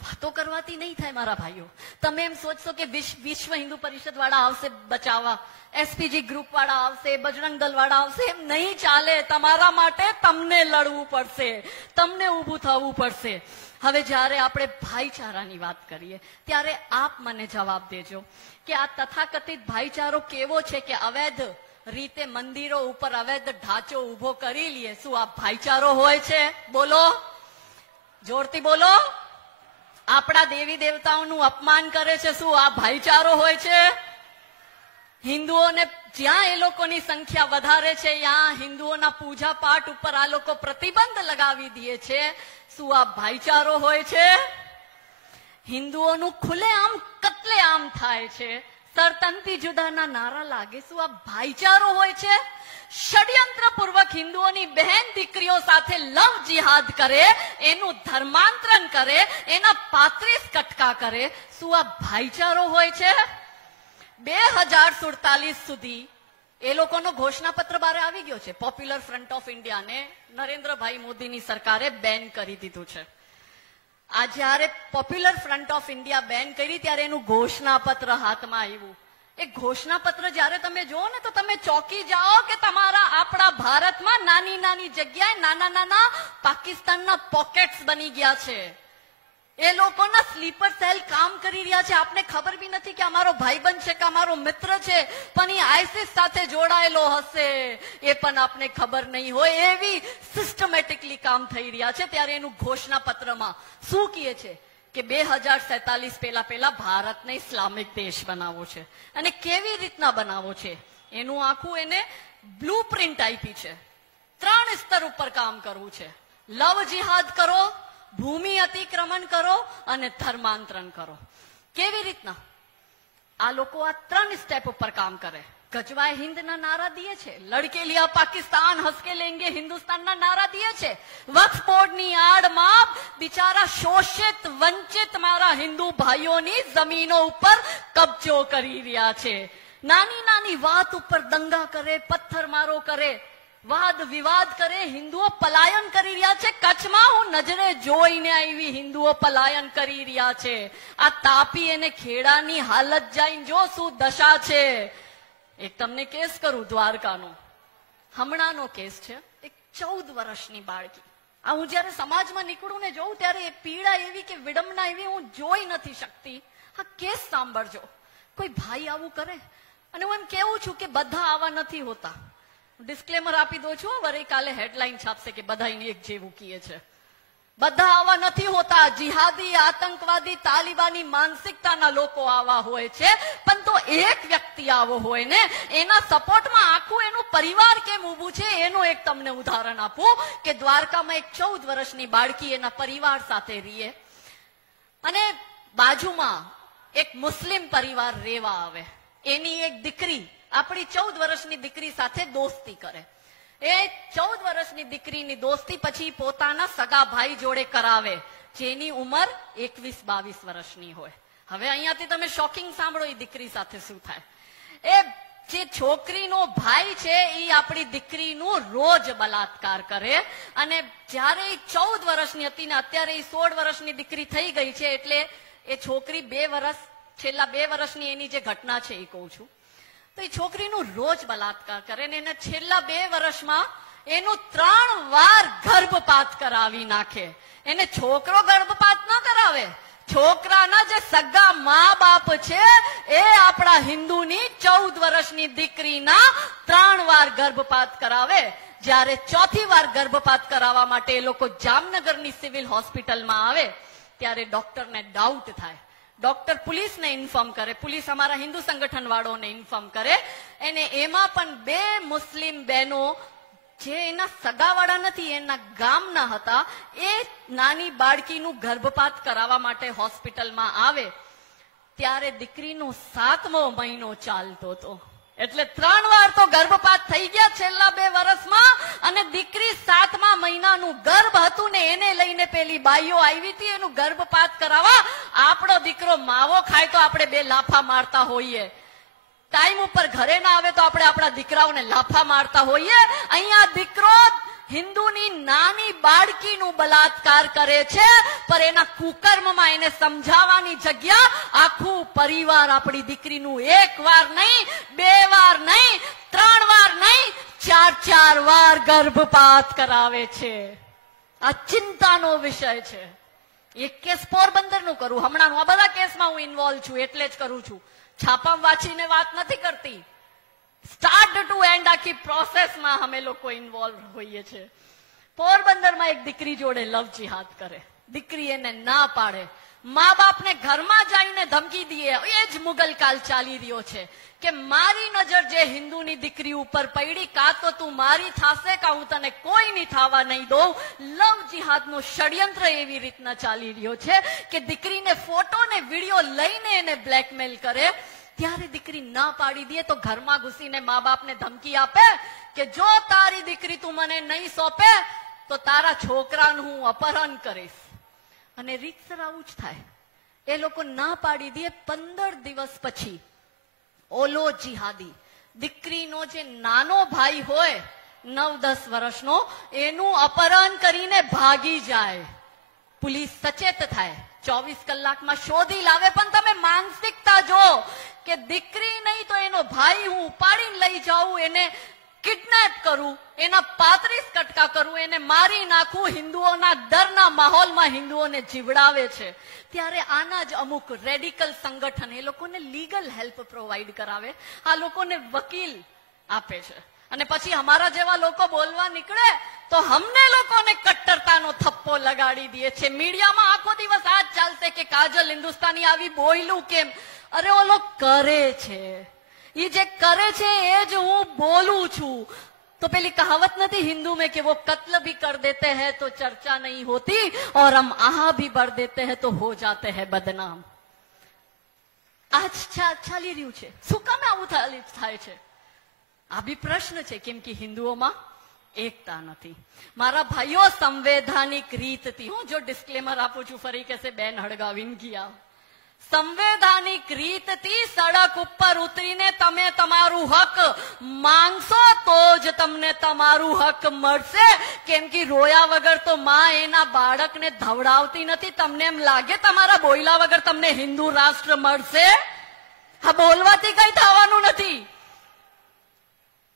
વાતો કરવાથી નહીં થાય મારા ભાઈઓ. તમે એમ સોચશો કે વિશ્વ હિન્દુ પરિષદ વાળા આવશે બચાવવા, એસપીજી ગ્રુપ વાળા આવશે, બજરંગ દળ વાળા આવશે, એમ નહીં ચાલે. તમારા માટે તમને લડવું પડશે, તમને ઊભું થવું પડશે. હવે જ્યારે આપણે ભાઈચારાની વાત કરીએ ત્યારે આપ મને જવાબ દેજો કે આ તથાકથિત ભાઈચારો કેવો છે કે અવૈધ રીતે મંદિરો ઉપર અવૈધ ઢાંચો ઉભો કરી લઈએ, શું આ ભાઈચારો હોય છે? બોલો, જોરથી બોલો. આપણા દેવી દેવતાઓનું અપમાન કરે છે, શું આ ભાઈચારો હોય છે? હિન્દુઓને જ્યાં એ લોકોની સંખ્યા વધારે છે ત્યાં હિન્દુઓના પૂજા પાઠ ઉપર આ લોકો પ્રતિબંધ લગાવી દે છે, શું આ ભાઈચારો હોય છે? હિન્દુઓનું ખુલ્લેઆમ કત્લેઆમ થાય છે, સરતંતી જુદાના નારા લાગે, શું આ ભાઈચારો હોય છે? ષડયંત્રપૂર્વક હિન્દુઓની બહેન દીકરીઓ સાથે લવ જિહાદ કરે, એનું ધર્માંતરણ કરે, એના 35 કટકા કરે, શું આ ભાઈચારો હોય છે? 2047 સુધી એ લોકોનો ઘોષણાપત્ર બહાર આવી ગયો છે. પોપ્યુલર ફ્રન્ટ ઓફ ઇન્ડિયાને નરેન્દ્રભાઈ મોદીની સરકારે બેન કરી દીધું છે. આ જયારે પોપ્યુલર ફ્રન્ટ ઓફ ઇન્ડિયા બેન કરી ત્યારે એનું ઘોષણાપત્ર હાથમાં આવ્યું. એ ઘોષણાપત્ર જયારે તમે જુઓ ને તો તમે ચોંકી જાઓ કે તમારા આપણા ભારતમાં નાની નાની જગ્યાએ નાના નાના પાકિસ્તાનના પોકેટ્સ બની ગયા છે. એ લોકોના સ્લીપર સેલ કામ કરી રહ્યા છે. આપને ખબર બી નથી કે અમારો ભાઈબંધ છે કે અમારો મિત્ર છે, પણ એ આઈસિસ સાથે જોડાયેલો હશે એ પણ આપને ખબર નહીં હોય. એવી સિસ્ટમેટિકલી કામ થઈ રહ્યા છે. ત્યારે એનું ઘોષણાપત્રમાં શું કહે છે કે 2047 પહેલા ભારતને ઇસ્લામિક દેશ બનાવવો છે. અને કેવી રીતના બનાવવો છે એનું આખું એને બ્લુપ્રિન્ટ આપી છે. 3 સ્તર ઉપર કામ કરવું છે. લવ જિહાદ કરો, ભૂમિ અતિક્રમણ કરો અને ધર્માંતરણ કરો. કેવી રીતના આ લોકો આ 3 સ્ટેપ ઉપર કામ કરે. ગજવાય હિન્દના નારા દિએ છે, લડકે લિયા પાકિસ્તાન હસકે લેંગે હિન્દુસ્તાનના નારા દિએ છે. વક્ફ બોર્ડની આડમાં બિચારા શોષિત વંચિત મારા હિન્દુ ભાઈઓની જમીનો ઉપર કબજો કરી રહ્યા છે. નાની નાની વાત ઉપર દંગા કરે, પથ્થરમારો કરે, વાદ વિવાદ કરે. હિન્દુઓ પલાયન કરી રહ્યા છે. કચ્છમાં હું નજરે જોઈને આવી, હિન્દુઓ પલાયન કરી રહ્યા છે. આ તાપી અને ખેડાની હાલત જઈને જો શું દશા છે. એક તમને કેસ કરું દ્વારકાનો, હમણાંનો કેસ છે. એક 14 વર્ષની બાળકી. આ હું જયારે સમાજમાં નીકળું ને જોઉં ત્યારે એ પીડા એવી કે વિડંબના એવી હું જોઈ નથી શકતી. આ કેસ સાંભળજો. કોઈ ભાઈ આવું કરે અને હું એમ કેવું છું કે બધા આવા નથી હોતા. ડિસ્ક્લેમર આપી દો છું, વરે કાલે હેડલાઇન છાપશે કે બધા એક જેવું કહે છે. બધા આવા નથી હોતા. જિહાદી, આતંકવાદી, તાલિબાની માનસિકતાના લોકો આવા હોય છે. પણ તો એક વ્યક્તિ આવો હોય ને એના સપોર્ટમાં આખું એનું પરિવાર કેમ ઊભું છે એનું એક તમને ઉદાહરણ આપું કે દ્વારકામાં એક 14 વર્ષની બાળકી એના પરિવાર સાથે રહીએ અને બાજુમાં એક મુસ્લિમ પરિવાર રહેવા આવે. એની એક દીકરી આપણી 14 વર્ષની દીકરી સાથે દોસ્તી કરે. એ 14 વર્ષની દીકરીની દોસ્તી પછી પોતાના સગા ભાઈ જોડે કરાવે જેની ઉંમર 21-22 વર્ષની હોય. હવે અહીંયાથી તમે શોકિંગ સાંભળો એ દીકરી સાથે શું થાય. એ જે છોકરીનો ભાઈ છે એ આપણી દીકરીનું રોજ બલાત્કાર કરે અને જ્યારે એ 14 વર્ષની હતી ને અત્યારે એ 16 વર્ષની દીકરી થઈ ગઈ છે. એટલે એ છોકરી છેલ્લા 2 વર્ષની એની જે ઘટના છે એ કહું છું. તો એ છોકરીનું રોજ બલાત્કાર કરે ને એને છેલ્લા 2 વર્ષમાં એનું 3 વાર ગર્ભપાત કરાવી નાખે. એને છોકરો ગર્ભપાત ન કરાવે, છોકરાના જે સગા મા બાપ છે એ આપણા હિન્દુની 14 વર્ષની દીકરીના 3 વાર ગર્ભપાત કરાવે. જ્યારે 4થી વાર ગર્ભપાત કરાવવા માટે એ લોકો જામનગરની સિવિલ હોસ્પિટલમાં આવે ત્યારે ડોક્ટરને ડાઉટ થાય. ડોક્ટર પોલીસને ઇન્ફોર્મ કરે, પોલીસ અમારા હિન્દુ સંગઠન વાળોને ઇન્ફોર્મ કરે. અને એમાં પણ 2 મુસ્લિમ બહેનો જે એના સગાવાળા નથી એના ગામના હતા એ નાની બાળકીનું ગર્ભપાત કરાવવા માટે હોસ્પિટલમાં આવે ત્યારે દીકરીનો 7મો મહિનો ચાલતો હતો. એટલે 3 વાર તો ગર્ભપાત થઈ ગયા છેલ્લા 2 વર્ષમાં અને દીકરી 7મા મહિનાનું ગર્ભ હતું ને એને લઈને પેલી બાઈઓ આવી હતી એનું ગર્ભપાત કરાવવા. આપણો દીકરો માવો ખાય તો આપણે 2 લાફા મારતા હોઈએ, ટાઈમ ઉપર ઘરે ના આવે તો આપણે આપણા દીકરાઓને લાફા મારતા હોઈએ. અહીંયા દીકરો હિન્દુની નાની બાળકીનું બલાત્કાર કરે છે પણ એના કુકર્મમાં એને સમજાવવાની જગ્યા આખું પરિવાર આપણી દીકરીનું 1 વાર નહીં, 2 વાર નહીં, 3 વાર નહીં, 4 વાર ગર્ભપાત કરાવે છે. આ ચિંતાનો વિષય છે. એક કેસ પોરબંદરનું કરું હમણાં, આ બધા કેસમાં હું ઇન્વોલ્વ છું એટલે જ કરું છું. છાપામાં વાંચીને વાત નથી કરતી. સ્ટાર્ટ ટુ એન્ડ આખી પ્રોસેસમાં અમે લોકો ઇન્વોલ્વ હોઈએ છીએ. પોરબંદરમાં એક દીકરી જોડે લવ જિહાદ કરે. દીકરી એને ના પાડે. મા બાપને ઘરમાં જઈને ધમકી દે. એ જ મુગલ કાલ ચાલી રહ્યો છે કે મારી નજર જે હિન્દુની દીકરી ઉપર પડી કાં તો તું મારી થાશે કાં હું તને કોઈ નહીં થવા નહીં દઉં. લવ જિહાદનું ષડયંત્ર એવી રીતના ચાલી રહ્યો છે કે દીકરીને ફોટો ને વિડીયો લઈને એને બ્લેકમેલ કરે. ત્યારે દીકરી ના પાડી દે તો ઘરમાં ઘૂસીને મા બાપને ધમકી આપે કે જો તારી દીકરી તું મને નહીં સોંપે તો તારા છોકરાનું હું અપહરણ કરીશ. અને રીતસર આવું જ થાય. એ લોકો ના પાડી દે. 15 દિવસ પછી ઓલો જિહાદી દીકરીનો જે નાનો ભાઈ હોય 9-10 વર્ષનો, એનું અપહરણ કરીને ભાગી જાય. પોલીસ સચેત થાય, 24 કલાકમાં શોધી લાવે. પણ તમે માનસિકતા જો કે દીકરી નહીં તો એનો ભાઈ હું ઉપાડીને લઈ જાઉં, એને કિડનેપ કરું, એના 35 કટકા કરું, એને મારી નાખું. હિન્દુઓના ડરના માહોલમાં હિન્દુઓને જીવડાવે છે. ત્યારે આના જ અમુક રેડિકલ સંગઠન એ લોકોને લીગલ હેલ્પ પ્રોવાઈડ કરાવે, આ લોકોને વકીલ આપે છે. અને પછી અમારા જેવા લોકો બોલવા નીકળે તો અમને લોકોને કટ્ટરતાનો થપ્પો લગાડી દે છે. મીડિયામાં આખો દિવસ આ જ ચાલશે કે કાજલ હિન્દુસ્તાની આવી બોયલું કેમ. અરે ઓલો કરે છે, ये जे करे छे ये जो હું બોલું છું. तो पहली कहावत नहीं हिंदू में कि वो कत्ल भी कर देते हैं तो चर्चा नहीं होती और हम आहा भी बढ़ देते हैं तो हो जाते हैं बदनाम. आज ચાલી રહ્યું છે. શું કામ આવું થાય છે? આ બી પ્રશ્ન છે. કેમ કે હિન્દુઓમાં એકતા નથી. મારા ભાઈઓ, સંવૈધાનિક રીતથી હું જો ડિસ્ક્લેમર આપું છું, ફરી કહેશે બેન હળગાવીને ગયા. સંવૈધાનિક રીતથી સડક ઉપર ઉતરીને તમે તમારું હક માંગશો તો જ તમને તમારું હક મળશે. કેમ કે રોયા વગર તો માં એના બાળકને ધવડાવતી નથી. તમને એમ લાગે તમારા બોયલા વગર તમને હિન્દુ રાષ્ટ્ર મળશે? હા, બોલવાથી કઈ થવાનું નથી.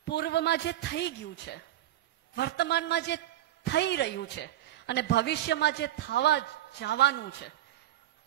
પૂર્વમાં જે થઈ ગયું છે, વર્તમાનમાં જે થઈ રહ્યું છે અને ભવિષ્યમાં જે થવા જવાનું છે,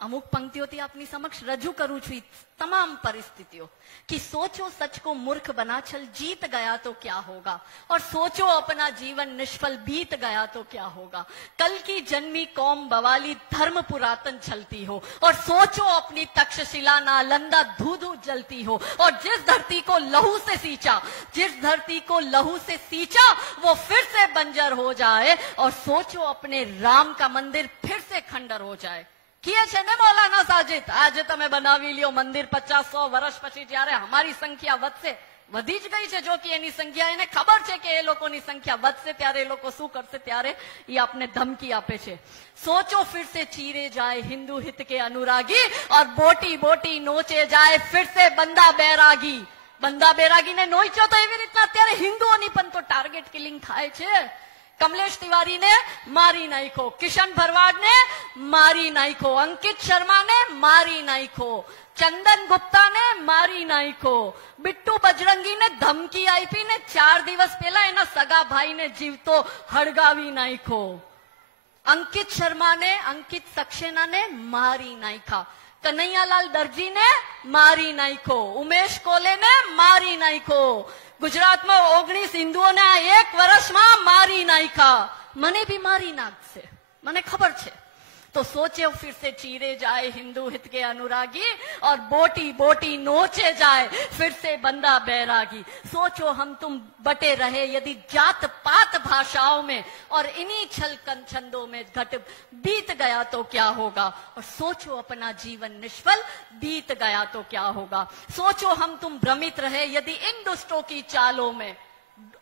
अमुक पंक्तियों आपनी समक्ष रजू करूं छू. तमाम परिस्थितियों कि सोचो सच को मूर्ख बना छल जीत गया तो क्या होगा, और सोचो अपना जीवन निष्फल बीत गया तो क्या होगा. कल की जन्मी कौम बवाली धर्म पुरातन चलती हो, और सोचो अपनी तक्षशिला नालंदा धू धू जलती हो. और जिस धरती को लहू से सींचा, जिस धरती को लहू से सींचा वो फिर से बंजर हो जाए. और सोचो अपने राम का मंदिर फिर से खंडर हो जाए. किए છે ને મૌલાના સાજિદ? આજે તમે બનાવી લ્યો મંદિર, 50-100 વર્ષ પછી જયારે અમારી સંખ્યા વધશે, વધી જ ગઈ છે. જો કે એની સંખ્યા, એને ખબર છે કે એ લોકોની સંખ્યા વધશે ત્યારે એ લોકો શું કરશે, ત્યારે એ આપને ધમકી આપે છે. सोचो फिर से चीरे जाए हिंदू हित के अनुरागी, और बोटी बोटी नोचे जाए फिर से बंदा बैरागी. બંદા બેરાગીને નોચ્યો તો એવી રીતના અત્યારે હિન્દુઓની પણ તો ટાર્ગેટ કિલિંગ થાય છે. कमलेश तिवारी ने मारी नाइको, किशन भरवाड़ ने मारी नाइको, अंकित शर्मा ने मारी नाइको, चंदन गुप्ता ने मारी नाइको, बिट्टू बजरंगी ने धमकी आपी ने 4 દિવસ પહેલા એના સગા ભાઈને જીવતો હળગાવી નાખ્યો. अंकित शर्मा ने, अंकित सक्सेना ने मारी नाइखा. कन्हैयालाल दर्जी ने मारी नाइखो, उमेश कोले ने मारी नाइखो. गुजरात में 19 हिंदुओं ने 1 વર્ષમાં मारी नाइखा. मने भी मारी नाखशे, मने खबर छे. तो सोचे फिर से चीरे जाए हिंदू हित के अनुरागी, और बोटी बोटी नोचे जाए फिर से बंदा बैरागी. सोचो हम तुम बटे रहे यदि जात पात भाषाओं में, और इन्हीं छल छंदों में घट बीत गया तो क्या होगा. और सोचो अपना जीवन निष्फल बीत गया तो क्या होगा. सोचो हम तुम भ्रमित रहे यदि इन दुष्टों की चालों में.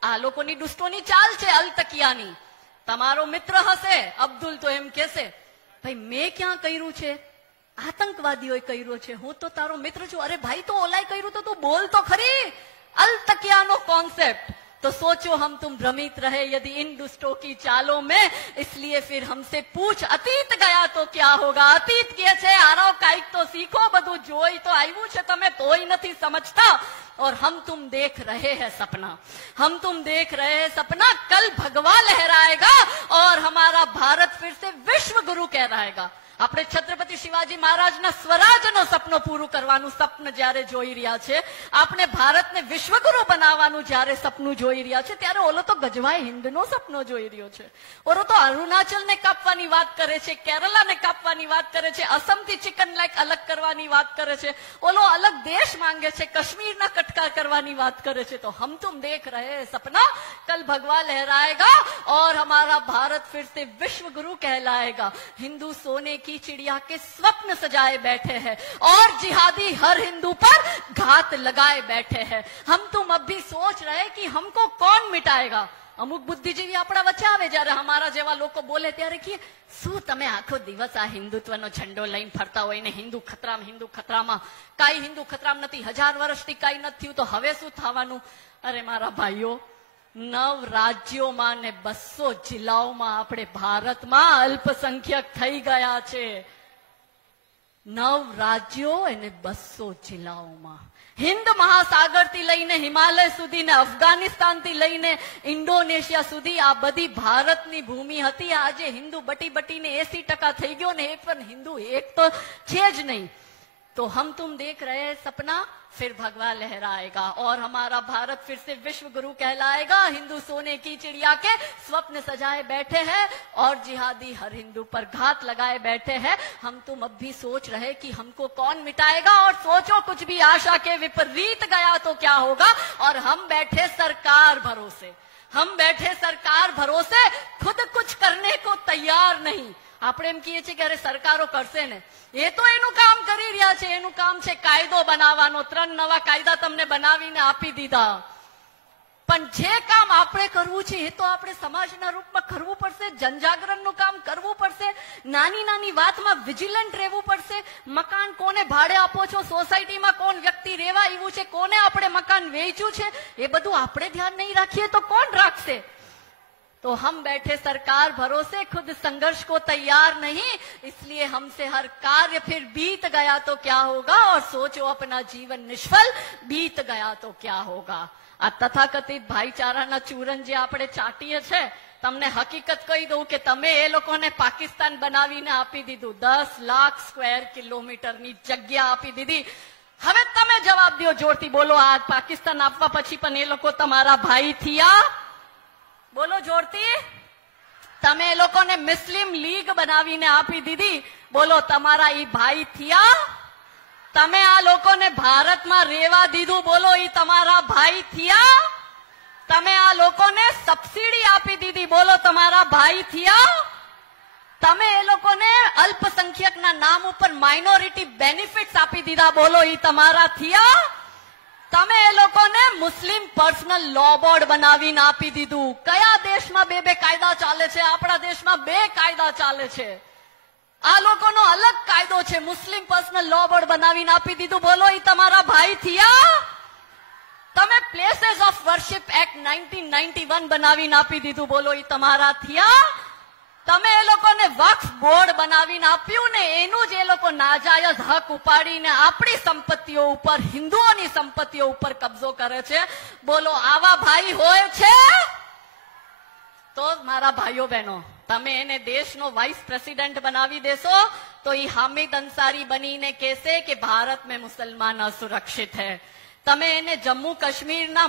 आ लोकोनी दुष्टोनी चाल छे अल्तकियानी. तमारो मित्र हसे अब्दुल तो एम कहसे, भाई मैं क्या કર્યું છે, આતંકવાદીઓએ કર્યો છે, હું તો તારો મિત્ર છું. અરે ભાઈ, તો ઓલાય કર્યું તો તું બોલ તો ખરી. અલતકિયાનો કોન્સેપ્ટ. तो सोचो हम तुम भ्रमित रहे यदि इन दुष्टों की चालों में, इसलिए फिर हमसे पूछ अतीत गया तो क्या होगा. अतीत के छे आरो काइक तो सीखो, બધું જોઈ તો આવ્યું છે, તમે તોય નથી સમજતા. और हम तुम देख रहे हैं सपना, हम तुम देख रहे हैं सपना, कल भगवा लहराएगा और हमारा भारत फिर से विश्व गुरु कहलाएगा. આપણે છત્રપતિ શિવાજી મહારાજના સ્વરાજનો સપનો પૂરું કરવાનું સપન જ્યારે જોઈ રહ્યા છે, આપણે ભારતને વિશ્વગુરુ બનાવવાનું જ્યારે સપનું જોઈ રહ્યા છે, ત્યારે ઓલો તો ગજવાય હિન્દનો સપનો જોઈ રહ્યો છે. ઓલો તો અરુણાચલને કાપવાની વાત કરે છે, કેરલાને કાપવાની વાત કરે છે, અસમથી ચિકન લેગ અલગ કરવાની વાત કરે છે, ઓલો અલગ દેશ માંગે છે, કાશ્મીરના કટકા કરવાની વાત કરે છે. તો हम तुम देख रहे हैं सपना, कल भगवा लहराएगा और हमारा भारत फिर से विश्व गुरु कहलाएगा. हिंदू सोने की चिड़िया के स्वप्न सजाए बैठे हैं और जिहादी हर हिंदू पर घात लगाए बैठे हैं. हम तुम अब भी सोच रहे कि हमको कौन मिटाएगा. અમુક બુદ્ધિજીવી આપણા વચ્ચે આવે, જયારે અમારા જેવા લોકો બોલે ત્યારે કહીએ, શું તમે આખો દિવસ આ હિન્દુત્વનો ઝંડો લઈને ફરતા હોય ને હિન્દુ ખતરામાં, કાંઈ હિન્દુ ખતરામ નથી, 1000 વર્ષથી કાંઈ નથી થયું, તો હવે શું થવાનું? અરે મારા ભાઈઓ, 9 રાજ્યોમાં ને 200 જિલ્લાઓમાં આપણે ભારતમાં અલ્પસંખ્યક થઈ ગયા છે. 9 રાજ્યો અને 200 જિલ્લાઓમાં. હિન્દ મહાસાગરથી લઈને હિમાલય સુધી ને અફઘાનિસ્તાનથી લઈને ઇન્ડોનેશિયા સુધી આ બધી ભારતની ભૂમિ હતી. આજે હિન્દુ બટી બટીને 80% થઈ ગયો ને એક પણ હિન્દુ એક તો છે જ નહીં. तो हम तुम देख रहे हैं सपना, फिर भगवा लहराएगा और हमारा भारत फिर से विश्व गुरु कहलाएगा. हिंदू सोने की चिड़िया के स्वप्न सजाए बैठे हैं और जिहादी हर हिंदू पर घात लगाए बैठे हैं. हम तुम अब भी सोच रहे कि हमको कौन मिटाएगा, और सोचो कुछ भी आशा के विपरीत गया तो क्या होगा. और हम बैठे सरकार भरोसे, खुद कुछ करने को तैयार नहीं. આપણે એમ કહીએ છીએ કે અરે સરકારો કરશે ને, એ તો એનું કામ કરી રહ્યા છે. એનું કામ છે કાયદો બનાવવાનો. 3 નવા કાયદા તમને બનાવીને આપી દીધા. પણ જે કામ આપણે કરવું છે એ તો આપણે સમાજના રૂપમાં કરવું પડશે. જનજાગરણનું કામ કરવું પડશે. નાની નાની વાતમાં વિજિલન્ટ રહેવું પડશે. મકાન કોને ભાડે આપો છો, સોસાયટીમાં કોણ વ્યક્તિ રહેવા આવ્યું છે, કોને આપણે મકાન વેચ્યું છે, એ બધું આપણે ધ્યાન નહીં રાખીએ તો કોણ રાખશે. तो हम बैठे सरकार भरोसे, खुद संघर्ष को तैयार नहीं, इसलिए हमसे हर कार्य फिर बीत गया तो क्या होगा. और सोचो अपना जीवन निष्फल बीत गया तो क्या होगा. આ તથાકથિત ભાઈચારાના ચૂરન જે આપણે ચાટીએ છે, તમને હકીકત કહી દઉં કે તમે એ લોકોને પાકિસ્તાન બનાવીને આપી દીધું. 10 લાખ સ્ક્વેર કિલોમીટરની જગ્યા આપી દીધી. હવે તમે જવાબ દો, જોરથી બોલો, આ પાકિસ્તાન આપવા પછી પણ એ લોકો તમારા ભાઈ થયા? બોલો જોરથી. તમે એ લોકોને મુસ્લિમ લીગ બનાવીને આપી દીધી. બોલો, તમારા ઈ ભાઈ થયા? તમે આ લોકોને ભારતમાં રહેવા દીધું. બોલો, ઈ તમારા ભાઈ થયા? તમે આ લોકોને સબસિડી આપી દીધી. બોલો, તમારા ભાઈ થયા? તમે એ લોકોને અલ્પસંખ્યકના નામ ઉપર માઇનોરિટી બેનિફિટ્સ આપી દીધા. બોલો, ઈ તમારા થયા? તમે એ લોકોને મુસ્લિમ પર્સનલ લો બોર્ડ બનાવીને આપી દીધું. કયા દેશમાં 2 કાયદા ચાલે છે? આપણા દેશમાં 2 કાયદા ચાલે છે. આ લોકોનો અલગ કાયદો છે. મુસ્લિમ પર્સનલ લો બોર્ડ બનાવીને આપી દીધું. બોલો, એ તમારા ભાઈ થયા? તમે પ્લેસીસ ઓફ વર્શિપ એક્ટ 1991 બનાવીને આપી દીધું. બોલો, એ તમારા થયા? તમે એ લોકોને વક્ફ બોર્ડ બનાવીને આપ્યું ને, એનું જ એ લોકો નાજાયજ હક ઉપાડીને આપણી સંપત્તિઓ ઉપર, હિન્દુઓની સંપત્તિઓ ઉપર કબજો કરે છે. બોલો, આવા ભાઈ હોય છે? તો મારા ભાઈઓ બહેનો, તમે એને દેશનો વાઇસ પ્રેસિડેન્ટ બનાવી દેશો તો એ હામિદ અંસારી બનીને કહેશે કે ભારત મેં મુસલમાન અસુરક્ષિત હૈ. તમે એને જમ્મુ કાશ્મીરના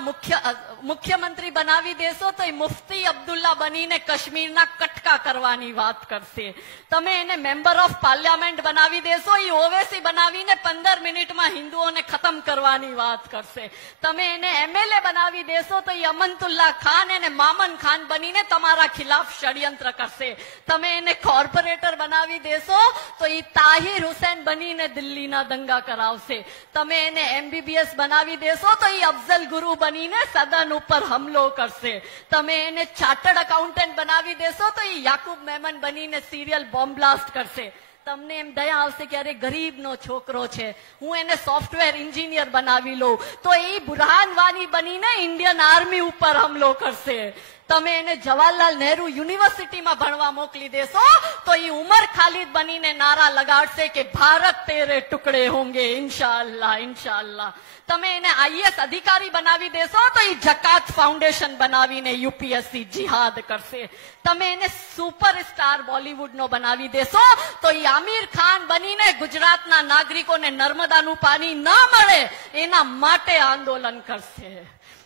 મુખ્યમંત્રી બનાવી દેશો તો એ મુફ્તી અબ્દુલ્લા બનીને કાશ્મીરના કટકા કરવાની વાત કરશે. તમે એને મેમ્બર ઓફ પાર્લામેન્ટ બનાવી દેશો, એ ઓવેસી બનાવીને 15 મિનિટમાં હિન્દુઓને ખતમ કરવાની વાત કરશે. તમે એને એમએલએ બનાવી દેશો તો એ અમનતુલ્લા ખાન અને મામન ખાન બનીને તમારા ખિલાફ ષડયંત્ર કરશે. તમે એને કોર્પોરેટર બનાવી દેશો તો એ તાહિર હુસૈન બનીને દિલ્હીના દંગા કરાવશે. તમે એને એમબીબીએસ બનાવી દેશો તો એ અફઝલ ગુરુ બનીને સદન ઉપર હમલો કરશે. તમે એને ચાર્ટર્ડ એકાઉન્ટન્ટ બનાવી દેશો તો એ યાકુબ મેમન બનીને સિરિયલ બોમ્બ બ્લાસ્ટ કરશે. તમને એમ દયા આવશે કે અરે ગરીબનો છોકરો છે, હું એને સોફ્ટવેર એન્જિનિયર બનાવી લઉં, તો એ બુરહાન વાની બનીને ઇન્ડિયન આર્મી ઉપર હમલો કરશે. તમે એને જવાહરલાલ નહેરુ યુનિવર્સિટીમાં ભણવા મોકલી દેશો તો એ ઉમર ખાલિદ બનીને નારા લગાડશે કે ભારત તેરે ટુકડે હોંગે ઇન્શાઅલ્લાહ ઇન્શાઅલ્લાહ. તમે એને આઈએસ અધિકારી બનાવી દેશો તો એ જકાત ફાઉન્ડેશન બનાવીને યુપીએસસી જિહાદ કરશે. તમે એને સુપરસ્ટાર બોલિવૂડનો બનાવી દેશો તો એ આમિર ખાન બનીને ગુજરાતના નાગરિકોને નર્મદાનું પાણી ન મળે એના માટે આંદોલન કરશે.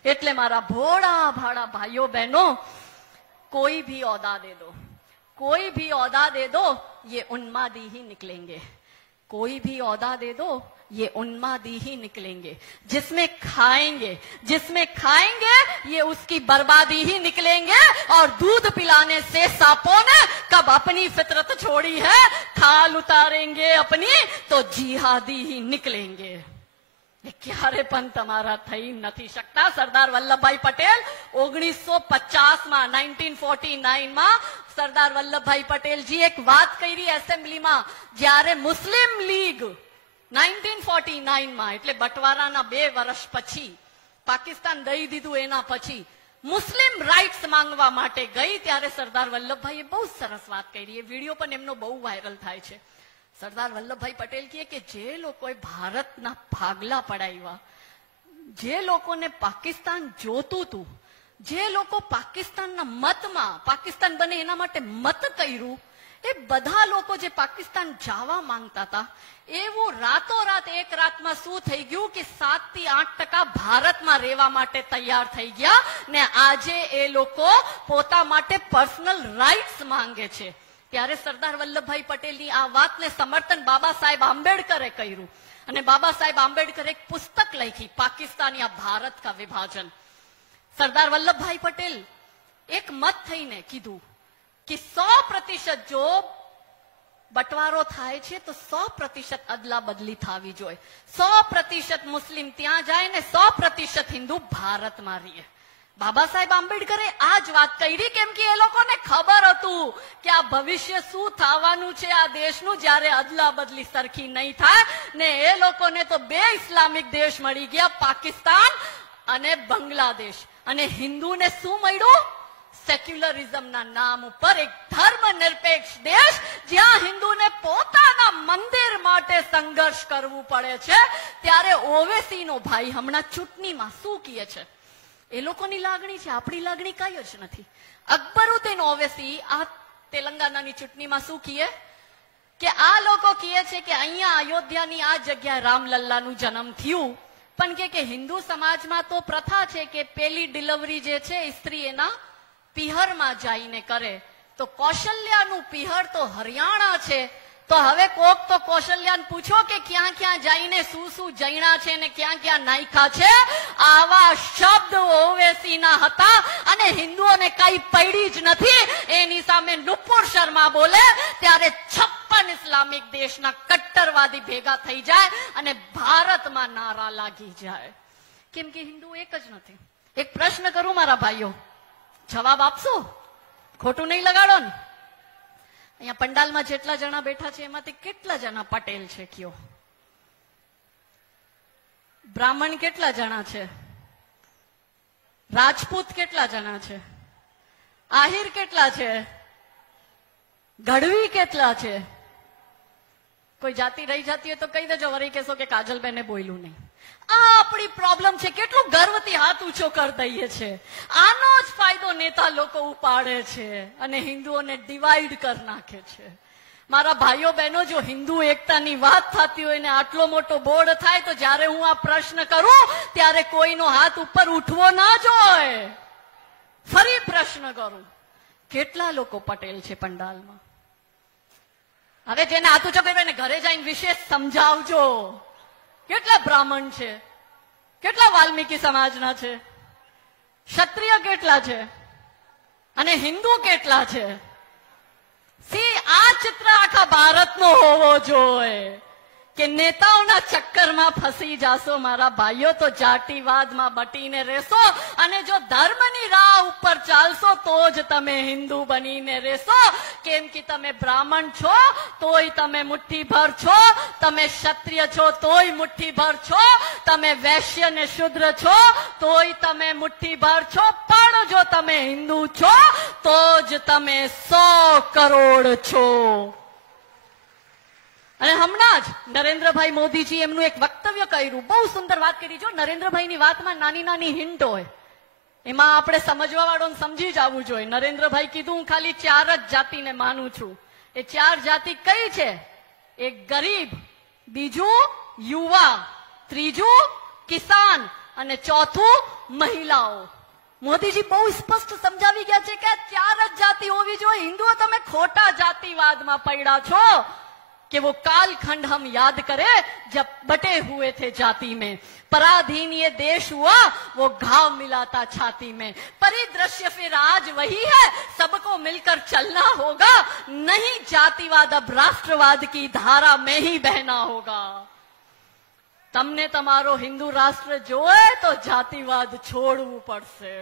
એટલે મારા ભોળા ભાડા ભાઈઓ બહેનો, कोई भी औदा दे दो, कोई भी औदा दे दो, ये उन्मादी ही निकलेंगे. कोई भी औदा दे दो, ये उन्मादी ही निकलेंगे. जिसमें खाएंगे ये उसकी बर्बादी ही निकलेंगे. और दूध पिलाने से सांपों ने कब अपनी फितरत छोड़ी है, खाल उतारेंगे अपनी तो जिहादी ही निकलेंगे. એ ક્યારે પણ તમારા થઈ નથી શકતા. સરદાર વલ્લભભાઈ પટેલ 1950માં 1949માં સરદાર વલ્લભભાઈ પટેલજી એક વાત કરી એસેમ્બલીમાં, જ્યારે મુસ્લિમ લીગ 1949માં એટલે બટવારાના 2 વર્ષ પછી પાકિસ્તાન દઈ દીધું, એના પછી મુસ્લિમ રાઇટ્સ માંગવા માટે ગઈ, ત્યારે સરદાર વલ્લભભાઈએ બહુ સરસ વાત કરી. એ વિડીયો પણ એમનો બહુ વાયરલ થાય છે. સરદાર વલ્લભભાઈ પટેલ કહે કે જે લોકોએ ભારતના ભાગલા પડાવ્યા, જે લોકોને પાકિસ્તાન જોતું હતું, જે લોકો પાકિસ્તાનના મતમાં પાકિસ્તાન બને એના માટે મત કર્યું, એ બધા લોકો જે પાકિસ્તાન જવા માંગતા હતા, એવું રાતોરાત એક રાતમાં શું થઈ ગયું કે 7 થી 8% ભારતમાં રહેવા માટે તૈયાર થઈ ગયા ને આજે એ લોકો પોતા માટે પર્સનલ રાઇટ્સ માંગે છે. ત્યારે સરદાર વલ્લભભાઈ પટેલની આ વાતને સમર્થન બાબા સાહેબ આંબેડકરે કર્યું અને બાબા સાહેબ આંબેડકરે એક પુસ્તક લખી, પાકિસ્તાન યા ભારત કા વિભાજન. સરદાર વલ્લભભાઈ પટેલ એક મત થઈને કીધું કે 100% જો બટવારો થાય છે તો 100% અદલા બદલી થવી જોઈએ, 100% મુસ્લિમ ત્યાં જાય ને 100% હિન્દુ ભારતમાં રહે. બાબા સાહેબ આંબેડકરે આ જ વાત કરી કેમ કે એ લોકોને ખબર હતું કે આ ભવિષ્ય શું થવાનું છે આ દેશનું, જ્યારે અદલા બદલી સરખી નહીં થાય ને એ લોકોને તો 2 ઇસ્લામિક દેશ મળી ગયા, પાકિસ્તાન અને બાંગ્લાદેશ, અને હિન્દુને શું મળ્યું? સેક્યુલરિઝમના નામ ઉપર એક ધર્મ નિરપેક્ષ દેશ જ્યાં હિન્દુને પોતાના મંદિર માટે સંઘર્ષ કરવું પડે છે. ત્યારે ઓવેસીનો ભાઈ હમણાં ચૂંટણીમાં શું કહે છે? એ લોકોની લાગણી છે, આપણી લાગણી કઈ જ નથી. અકબરુદ્દીન ઓવેસી આ તેલંગાનાની ચૂંટણીમાં શું કહે કે આ લોકો કહે છે કે અહીંયા અયોધ્યાની આ જગ્યાએ રામલલ્લાનું જન્મ થયું, પણ કે હિન્દુ સમાજમાં તો પ્રથા છે કે પેલી ડિલિવરી જે છે સ્ત્રી એના પિહરમાં જઈને કરે, તો કૌશલ્યાનું પિહર તો હરિયાણા છે, તો હવે કોક તો કૌશલ્યાને પૂછો કે ક્યાં ક્યાં જઈને શું શું જઈણા છે ને ક્યાં ક્યાં નાયખા છે. આવા શબ્દ ઓવેસીના હતા અને હિન્દુઓને કઈ પડી જ નથી. એની સામે નુપુર શર્મા બોલે ત્યારે 56 ઇસ્લામિક દેશના કટ્ટરવાદી ભેગા થઈ જાય અને ભારતમાં નારા લાગી જાય, કેમ કે હિન્દુ એક જ નથી. એક પ્રશ્ન કરું મારા ભાઈઓ, જવાબ આપશો? ખોટું નહીં લગાડો ને. અહીંયા પંડાલમાં જેટલા જણા બેઠા છે એમાંથી કેટલા જણા પટેલ છે? કયો. બ્રાહ્મણ કેટલા જણા છે? રાજપૂત કેટલા જણા છે? આહિર કેટલા છે? ગઢવી કેટલા છે? કોઈ જાતિ રહી જતી હોય તો કહી દેજો, વળી કહેશો કે કાજલબેને બોલ્યું નહીં. આ આપણી પ્રોબ્લેમ છે. કેટલું ગર્વથી હાથ ઊંચો કરી દઈએ છે. આનો જ ફાયદો નેતા લોકો ઉપાડે છે અને હિન્દુઓને ડિવાઈડ કરી નાખે છે. મારા ભાઈઓ બહેનો, જો હિન્દુ એકતાની વાત થતી હોય ને આટલો મોટો બોર્ડ થાય તો જ્યારે હું આ પ્રશ્ન કરું ત્યારે કોઈનો હાથ ઉપર ઉઠવો ના જોઈએ. ફરી પ્રશ્ન કરું, કેટલા લોકો પટેલ છે પંડાલમાં? હવે જેને હાથ ઊંચો કર્યો એને ઘરે જઈને વિશેષ સમજાવજો. કેટલા બ્રાહ્મણ છે? કેટલા વાલ્મીકી સમાજના છે? ક્ષત્રિય કેટલા છે? અને હિન્દુ કેટલા છે? આ ચિત્ર આખા ભારતનો હોવો જોઈએ કે નેતાઓના ચક્કરમાં ફસી જાશો મારા ભાઈઓ તો જાતિવાદમાં બટીને રહેશો, અને જો ધર્મની રાહ ઉપર ચાલશો તો જ તમે હિન્દુ બનીને રહેશો. કેમ કે તમે બ્રાહ્મણ છો તોય તમે મુઠ્ઠીભર છો, તમે ક્ષત્રિય છો તોય મુઠ્ઠીભર છો, તમે વૈશ્ય ને શુદ્ર છો તોય તમે મુઠ્ઠીભર છો, પણ જો તમે હિન્દુ છો તો જ તમે 100 કરોડ છો. અને હમણાં જ નરેન્દ્રભાઈ મોદીજી એમનું એક વક્તવ્ય કર્યું, બહુ સુંદર વાત કરી. જો નરેન્દ્રભાઈની વાતમાં નાની નાની હિન્ટ હોય, એમાં આપણે સમજવા વાળોને સમજી જવું જોઈએ. નરેન્દ્રભાઈ કીધું હું ખાલી 4 જ જાતિને માનું છું. એ 4 જાતિ કઈ છે? એક ગરીબ, બીજું યુવા, ત્રીજું કિસાન અને ચોથું મહિલાઓ. મોદીજી બહુ સ્પષ્ટ સમજાવી ગયા છે કે આ 4 જ જાતિ હોવી જોઈએ. હિન્દુઓ તમે ખોટા જાતિવાદમાં પડ્યા છો कि वो कालखंड हम याद करें जब बटे हुए थे जाति में, पराधीन ये देश हुआ वो घाव मिला था छाती में. परिदृश्य फिर आज वही है, सबको मिलकर चलना होगा, नहीं जातिवाद अब राष्ट्रवाद की धारा में ही बहना होगा. તમને તમારો હિન્દુ રાષ્ટ્ર જોવે તો જાતિવાદ છોડવું પડશે.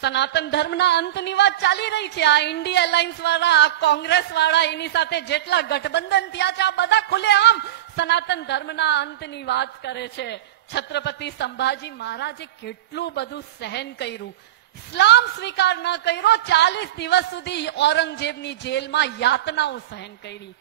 સનાતન ધર્મના અંતની વાત ચાલી રહી છે. આ ઇન્ડિયા એલાયન્સ વાળા, આ કોંગ્રેસ વાળા, એની સાથે જેટલા ગઠબંધન થયા છે, આ બધા ખુલ્લેઆમ સનાતન ધર્મના અંતની વાત કરે છે. છત્રપતિ સંભાજી મહારાજે કેટલું બધું સહન કર્યું, ઇસ્લામ સ્વીકાર ન કર્યો, 40 દિવસ સુધી ઔરંગઝેબની જેલમાં યાતનાઓ સહન કરી.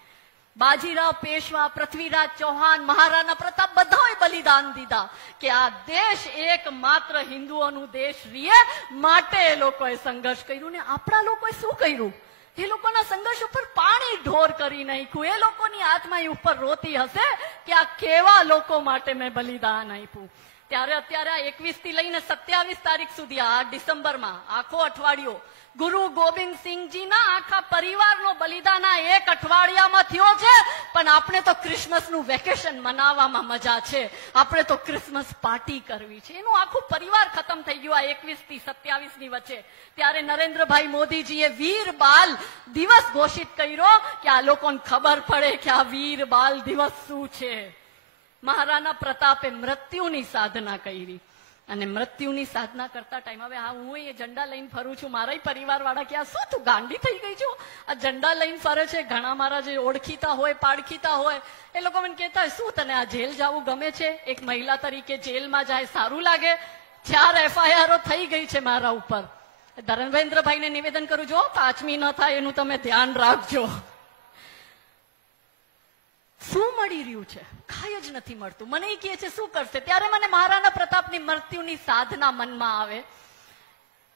બાજીરાવ પેશવા, પૃથ્વીરાજ ચૌહાણ, મહારાણા પ્રતાપ બધાએ બલિદાન દીધા કે આ દેશ એકમાત્ર હિન્દુઓનું દેશ રીએ, માટે એ લોકોએ સંઘર્ષ કર્યું. ને આપણા લોકોએ શું કર્યું? એ લોકોના સંઘર્ષ ઉપર પાણી ઢોર કરી નાખ્યું. એ લોકોની આત્મા ઉપર રોતી હશે કે આ કેવા લોકો માટે મેં બલિદાન આપ્યું. ત્યારે અત્યારે 21 થી લઈને 27 તારીખ સુધી, આ ડિસેમ્બરમાં આખો અઠવાડિયો ગુરુ ગોબિંદસિંહજીના આખા પરિવારનો બલિદાન આ એક અઠવાડિયામાં થયો છે. પણ આપણે તો ક્રિસમસનું વેકેશન મનાવવામાં મજા છે, આપણે તો ક્રિસમસ પાર્ટી કરવી છે. એનું આખું પરિવાર ખતમ થઈ ગયું આ 21 થી 27 ની વચ્ચે. ત્યારે નરેન્દ્રભાઈ મોદીજીએ વીર બાલ દિવસ ઘોષિત કર્યો કે આ લોકોને ખબર પડે કે આ વીર બાલ દિવસ શું છે. મહારાણા પ્રતાપે મૃત્યુની સાધના કરી, અને મૃત્યુની સાધના કરતા ટાઈમ, હવે હું એ ઝંડા લઈને ફરું છું, મારા પરિવાર વાળા કે આ શું તું ગાંડી થઈ ગઈ છો, આ ઝંડા લઈને ફરે છે. ઘણા મારા જે ઓળખીતા હોય, પાડખીતા હોય, એ લોકો મને કહેતા હોય શું તને આ જેલ જવું ગમે છે? એક મહિલા તરીકે જેલમાં જાય સારું લાગે? 4 FIR થઈ ગઈ છે મારા ઉપર. ધર્મેન્દ્રભાઈને નિવેદન કરું, જો 5મી ન થાય એનું તમે ધ્યાન રાખજો. શું મળી રહ્યું છે? કાંઈ જ નથી મળતું. મને એ કહે છે શું કરશે? ત્યારે મને મહારાણા પ્રતાપની મૃત્યુની સાધના મનમાં આવે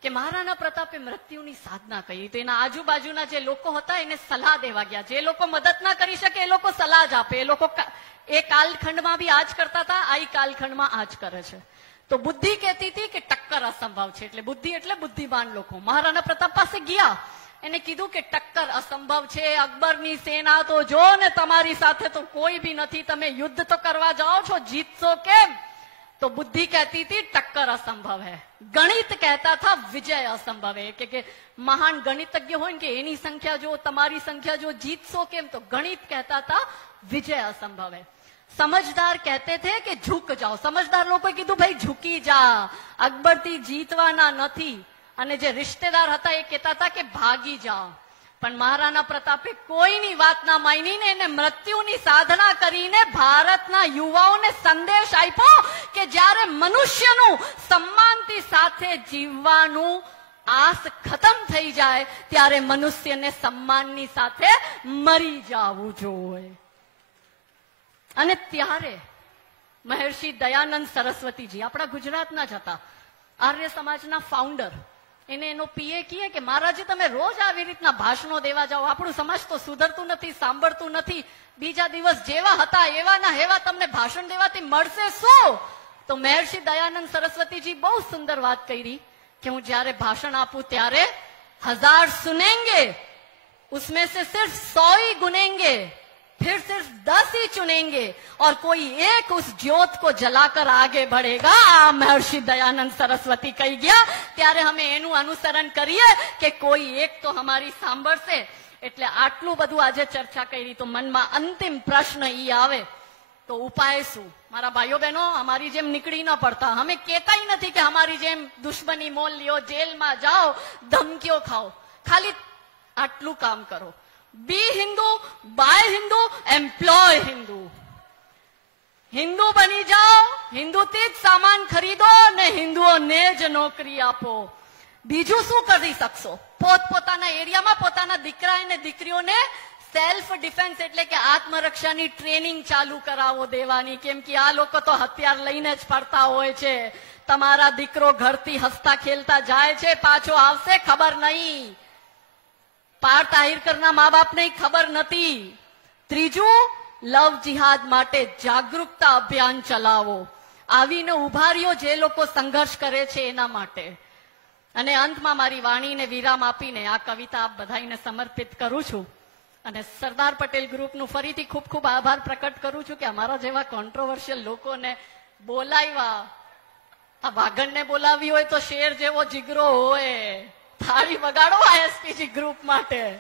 કે મહારાણા પ્રતાપે મૃત્યુની સાધના કરી તો એના આજુબાજુના જે લોકો હતા એને સલાહ દેવા ગયા. જે લોકો મદદ ના કરી શકે એ લોકો સલાહ જ આપે. એ લોકો એ કાલખંડમાં બી આજ કરતા હતા, આ કાલખંડમાં આજ કરે છે. તો બુદ્ધિ કહેતી હતી કે ટક્કર અસંભવ છે. એટલે બુદ્ધિ એટલે બુદ્ધિમાન લોકો મહારાણા પ્રતાપ પાસે ગયા, એને કીધું કે ટક્કર અસંભવ છે. અકબરની સેના તો જો ને તમારી સાથે તો કોઈ બી નથી, તમે યુદ્ધ તો કરવા જાઓ છો, જીતશો કેમ? તો બુદ્ધિ कहती थी टक्कर असंभव है. गणित कहता था विजय असंभव है. કે મહાન ગણિતજ્ઞ હોય ને કે એની સંખ્યા જો, તમારી સંખ્યા જો, જીતશો કેમ? તો ગણિત कहता था विजय असंभव है. સમજદાર કહેતે થે કે ઝુક જાઓ. સમજદાર લોકોએ કીધું ભાઈ ઝૂકી જા, અકબરથી જીતવાના નથી. અને જે રિશ્તેદાર હતા એ કહેતા હતા કે ભાગી જાઓ. પણ મહારાણા પ્રતાપે કોઈની વાત ના માનીને એને મૃત્યુની સાધના કરીને ભારતના યુવાઓને સંદેશ આપ્યો કે જ્યારે મનુષ્યનું સન્માનથી સાથે જીવવાનું આસ ખતમ થઈ જાય ત્યારે મનુષ્યને સન્માનની સાથે મરી જવું જોઈએ. અને ત્યારે મહર્ષિ દયાનંદ સરસ્વતીજી આપણા ગુજરાતના જ હતા, આર્ય સમાજના ફાઉન્ડર. એને એનો પીએ કહે કે મહારાજી તમે રોજ આવી રીતના ભાષણો દેવા જાઓ, આપણું સમાજ તો સુધરતું નથી, સાંભળતું નથી. બીજા દિવસ જેવા હતા એવાના એવા તમને ભાષણ દેવાથી મળશે શું? તો મહર્ષિ દયાનંદ સરસ્વતીજી બહુ સુંદર વાત કરી કે હું જ્યારે ભાષણ આપું ત્યારે 1000 સુનેંગે, उसमें से सिर्फ 100 ही गुनेंगे, फिर सिर्फ 10 ही चुनेंगे और कोई एक उस ज्योत को जलाकर आगे बढ़ेगा. આ મહર્ષિ દયાનંદ સરસ્વતી કહી ગયા. ત્યારે અમે એનું અનુસરણ કરીએ કે કોઈ એક તો અમારી સાંભળશે. એટલે આટલું બધું આજે ચર્ચા કરી તો મનમાં અંતિમ પ્રશ્ન ઈ આવે તો ઉપાય શું? મારા ભાઈઓ બહેનો, અમારી જેમ નીકળી ન પડતા. અમે કહેતાય નથી કે અમારી જેમ દુશ્મની મોલ લ્યો, જેલમાં જાઓ, ધમકીઓ ખાઓ. ખાલી આટલું કામ કરો. બી હિન્દુ, બાય હિન્દુ, એમ્પ્લોય હિન્દુ. હિન્દુ બની જાઓ, હિન્દુથી જ સામાન ખરીદો ને હિન્દુઓને જ નોકરી આપો. બીજું શું કરી શકશો? પોતપોતાના એરિયામાં પોતાના દીકરા અને દીકરીઓને સેલ્ફ ડિફેન્સ એટલે કે આત્મરક્ષાની ટ્રેનિંગ ચાલુ કરાવો દેવાની. કેમ કે આ લોકો તો હથિયાર લઈને જ ફરતા હોય છે. તમારા દીકરો ઘરથી હસતા ખેલતા જાય છે, પાછો આવશે ખબર નહીં. પાર તાહિરકરના મા બાપને ખબર નથી. ત્રીજું, લવ જિહાદ માટે જાગૃતતા અભિયાન ચલાવો. આવીને ઉભા રહ્યો જે લોકો સંઘર્ષ કરે છે એના માટે. અને અંતમાં મારી વાણીને વિરામ આપીને આ કવિતા આપ બધાને સમર્પિત કરું છું. અને સરદાર પટેલ ગ્રુપનું ફરીથી ખૂબ ખૂબ આભાર પ્રકટ કરું છું કે અમારા જેવા કોન્ટ્રોવર્શિયલ લોકોને બોલાવ્યા. આ વાઘણને બોલાવી હોય તો શેર જેવો જીગરો હોય. થાળી વગાડો એસપીજી ગ્રુપ માટે.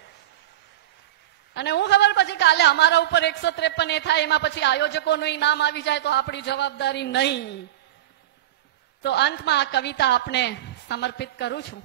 અને હું ખબર પછી કાલે અમારા ઉપર 153 એ થાય એમાં પછી આયોજકોનું નામ આવી જાય તો આપણી જવાબદારી નહીં. તો અંતમાં આ કવિતા આપને समर्पित करूं छू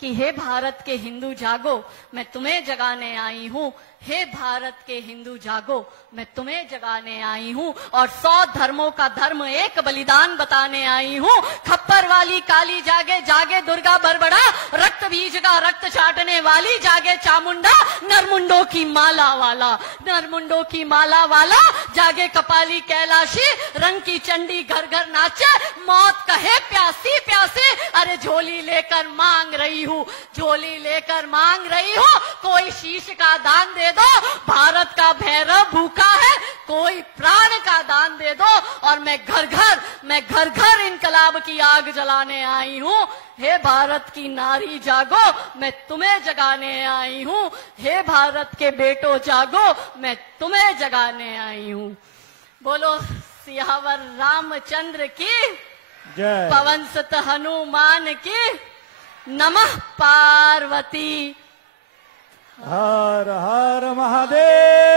कि हे भारत के हिंदू जागो मैं तुम्हें जगाने आई हूं. हे भारत के हिंदू जागो मैं तुम्हें जगाने आई हूं और 100 धर्मों का धर्म एक बलिदान बताने आई हूं. खप्पर वाली काली जागे जागे दुर्गा बरबड़ा, रक्त बीज का रक्त चाटने वाली जागे चामुंडा, नरमुंडों की माला वाला, नरमुंडों की माला वाला जागे कपाली कैलाशी, रंग की चंडी घर घर नाचे, मौत कहे प्यासी प्यासी, अरे झोली लेकर मांग रही हूं, झोली लेकर मांग रही हूं, कोई शीश का दान दे दो, भारत का भैरव भूखा है, कोई प्राण का दान दे दो और मैं घर घर इनकलाब की आग जलाने आई हूं. हे भारत की नारी जागो मैं तुम्हें जगाने आई हूं. हे भारत के बेटो जागो मैं तुम्हें जगाने आई हूं. बोलो सियावर रामचंद्र की जय. पवन सुत हनुमान की. नमः पार्वती. हर हर महादेव.